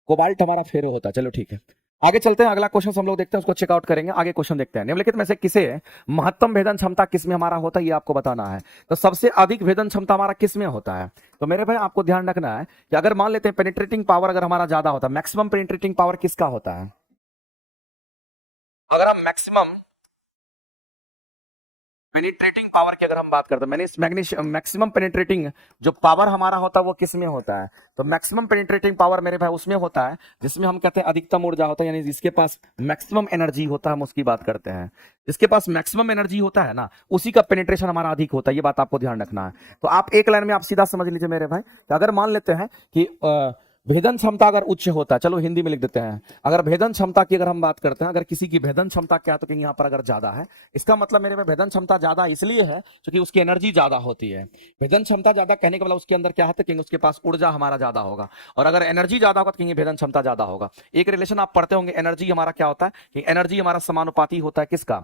कोबाल्ट हमारा फेरो होता है, चलो ठीक है। आगे चलते हैं, अगला क्वेश्चन हम लोग देखते हैं, उसको चेकआउट करेंगे। आगे क्वेश्चन देखते हैं, निम्नलिखित में से किसे महत्तम भेदन क्षमता किसमें हमारा होता है, ये आपको बताना है। तो सबसे अधिक भेदन क्षमता हमारा किसमें होता है, तो मेरे भाई आपको ध्यान रखना है कि अगर मान लेते हैं पेनिट्रेटिंग पावर अगर हमारा ज्यादा होता है, मैक्सिमम पेनिट्रेटिंग पावर किसका होता है, अगर हम मैक्सिमम पेनिट्रेटिंग पावर की अगर हम बात करते हैं, मैंने इस मैक्सिमम पेनिट्रेटिंग जो पावर हमारा होता है वो किसमें होता है, तो मैक्सिमम पेनिट्रेटिंग पावर मेरे भाई उसमें होता है जिसमें हम कहते हैं अधिकतम ऊर्जा होता है, यानी जिसके पास मैक्सिमम एनर्जी होता है, हम उसकी बात करते हैं। जिसके पास मैक्सिमम एनर्जी होता है ना, उसी का पेनिट्रेशन हमारा अधिक होता है, ये बात आपको ध्यान रखना है। तो आप एक लाइन में आप सीधा समझ लीजिए मेरे भाई, कि अगर मान लेते हैं कि भेदन क्षमता अगर उच्च होता है, चलो हिंदी में लिख देते हैं, अगर भेदन क्षमता की अगर हम बात करते हैं, अगर किसी की भेदन क्षमता क्या, तो कहीं यहाँ पर अगर ज्यादा है, इसका मतलब मेरे में भेदन क्षमता ज्यादा इसलिए है क्योंकि उसकी एनर्जी ज्यादा होती है। भेदन क्षमता ज्यादा कहने का मतलब उसके अंदर क्या होता है, कहीं उसके पास ऊर्जा हमारा ज्यादा होगा, और अगर एनर्जी ज्यादा होगा तो कहीं भेदन क्षमता ज्यादा होगा। एक रिलेशन आप पढ़ते होंगे, एनर्जी हमारा क्या होता है, कि एनर्जी हमारा समानुपाती होता है किसका,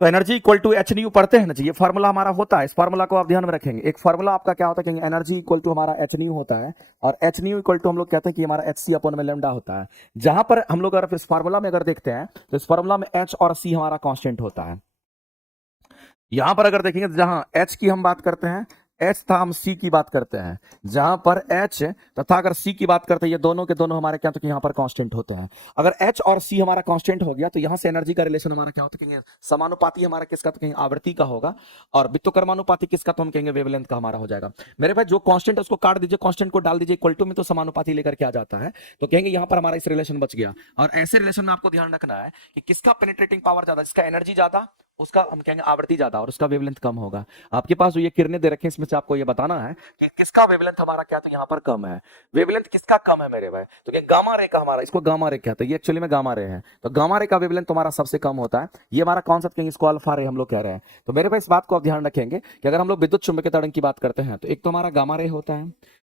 तो energy equal to h nu पढ़ते हैं ना जी, ये फॉर्मूला हमारा होता है, इस फॉर्मूला को आप ध्यान में रखेंगे। एक फॉर्मूला आपका क्या होता है कि एनर्जी इक्वल टू हमारा एच न्यू होता है, और एच न्यू इक्वल टू हम लोग कहते हैं कि हमारा एच सी अपॉन में लैम्डा होता है। जहां पर हम लोग अगर इस फॉर्मूला में अगर देखते हैं, तो इस फॉर्मूला में एच और सी हमारा कांस्टेंट होता है। यहां पर अगर देखेंगे, तो जहां एच की हम बात करते हैं, एच था, हम सी की बात करते हैं, जहां पर एच तथा अगर सी की बात करते हैं, ये दोनों के दोनों हमारे क्या, तो कि यहां पर कांस्टेंट होते हैं। अगर एच और सी हमारा कांस्टेंट हो गया, तो यहां से एनर्जी का रिलेशन हमारा क्या होता है, कहेंगे समानुपाती हमारा किसका, तो कहेंगे आवृत्ति का होगा, और वित्तकर्मानुपाती किसका, तो हम कहेंगे वेवलेंथ का हमारा हो जाएगा। मेरे भाई जो कांस्टेंट है उसको काट दीजिए, कांस्टेंट को डाल दीजिए इक्वल टू में, तो समानुपाती लेकर के आ जाता है, तो कहेंगे यहां पर हमारा इस रिलेशन बच गया। और ऐसे रिलेशन में आपको ध्यान रखना है कि किसका पेनिट्रेटिंग पावर ज्यादा, जिसका एनर्जी ज्यादा उसका हम कहेंगे आवृत्ति ज्यादा, और उसका वेवलेंथ कम होगा। आपके पास जो ये किरणें दे रखे हैं, इसमें से आपको ये बताना है कि किसका वेवलेंथ हमारा क्या, तो यहाँ पर कम है। वेवलेंथ किसका कम है मेरे भाई, तो क्या गामा रे का हमारा, इसको गामा रे कहते हैं, ये एक्चुअली में गामा रे है, तो गामा रे का वेवलेंथ तुम्हारा सबसे कम होता है। ये हमारा कॉन्सेप्ट कहेंगे, इसको अल्फा रे हम लोग कह रहे हैं। तो मेरे भाई इस बात को आप ध्यान रखेंगे कि अगर हम लोग विद्युत चुंबकीय तरंग की बात करते हैं, तो एक तो हमारा गामा रे होता है,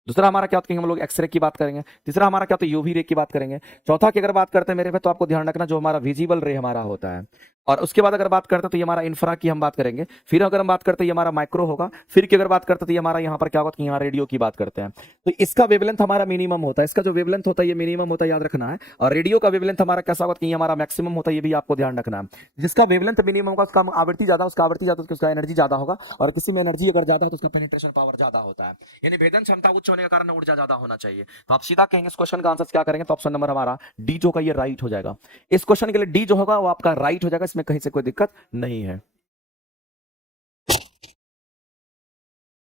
दूसरा हमारा क्या होता है, हम लोग एक्सरे की बात करेंगे, तीसरा हमारा क्या होता है, यूवी रे की बात करेंगे, चौथा की अगर बात करते हैं मेरे भाई, तो आपको ध्यान रखना जो हमारा विजिबल रे हमारा होता है, और उसके बाद अगर बात करते हैं तो ये हमारा इंफ्रा की हम बात करेंगे, फिर अगर हम बात करते हैं ये हमारा माइक्रो होगा, फिर की अगर बात करते हैं तो ये हमारा यहाँ पर क्या होगा, यहाँ रेडियो की बात करते हैं। तो इसका वेवलेंथ हमारा मिनिमम होता है, इसका जो वेवलेंथ होता है ये मिनिमम होता है, याद रखना है। और रेडियो का वेवलेंथ हमारा कैसा होगा, कि हमारा मैक्सिमम होता है, ये भी आपको ध्यान रखना है। जिसका वेवलेंथ मिनिमम होगा उसका आवृत्ति ज्यादा, उसका आवृत्ति ज्यादा, उसका एनर्जी ज्यादा होगा, और किसी में एनर्जी अगर ज्यादा हो तो उसका पेनिट्रेशन पावर ज्यादा होता है, यानी भेदन क्षमता उच्च होने के कारण ऊर्जा ज्यादा होना चाहिए। तो आप सीधा कहेंगे इस क्वेश्चन का आंसर क्या करेंगे, तो ऑप्शन नंबर हमारा डी जो का ये राइट हो जाएगा। इस क्वेश्चन के लिए डी जो होगा वो आपका राइट हो जाएगा, इसमें कहीं से कोई दिक्कत नहीं है।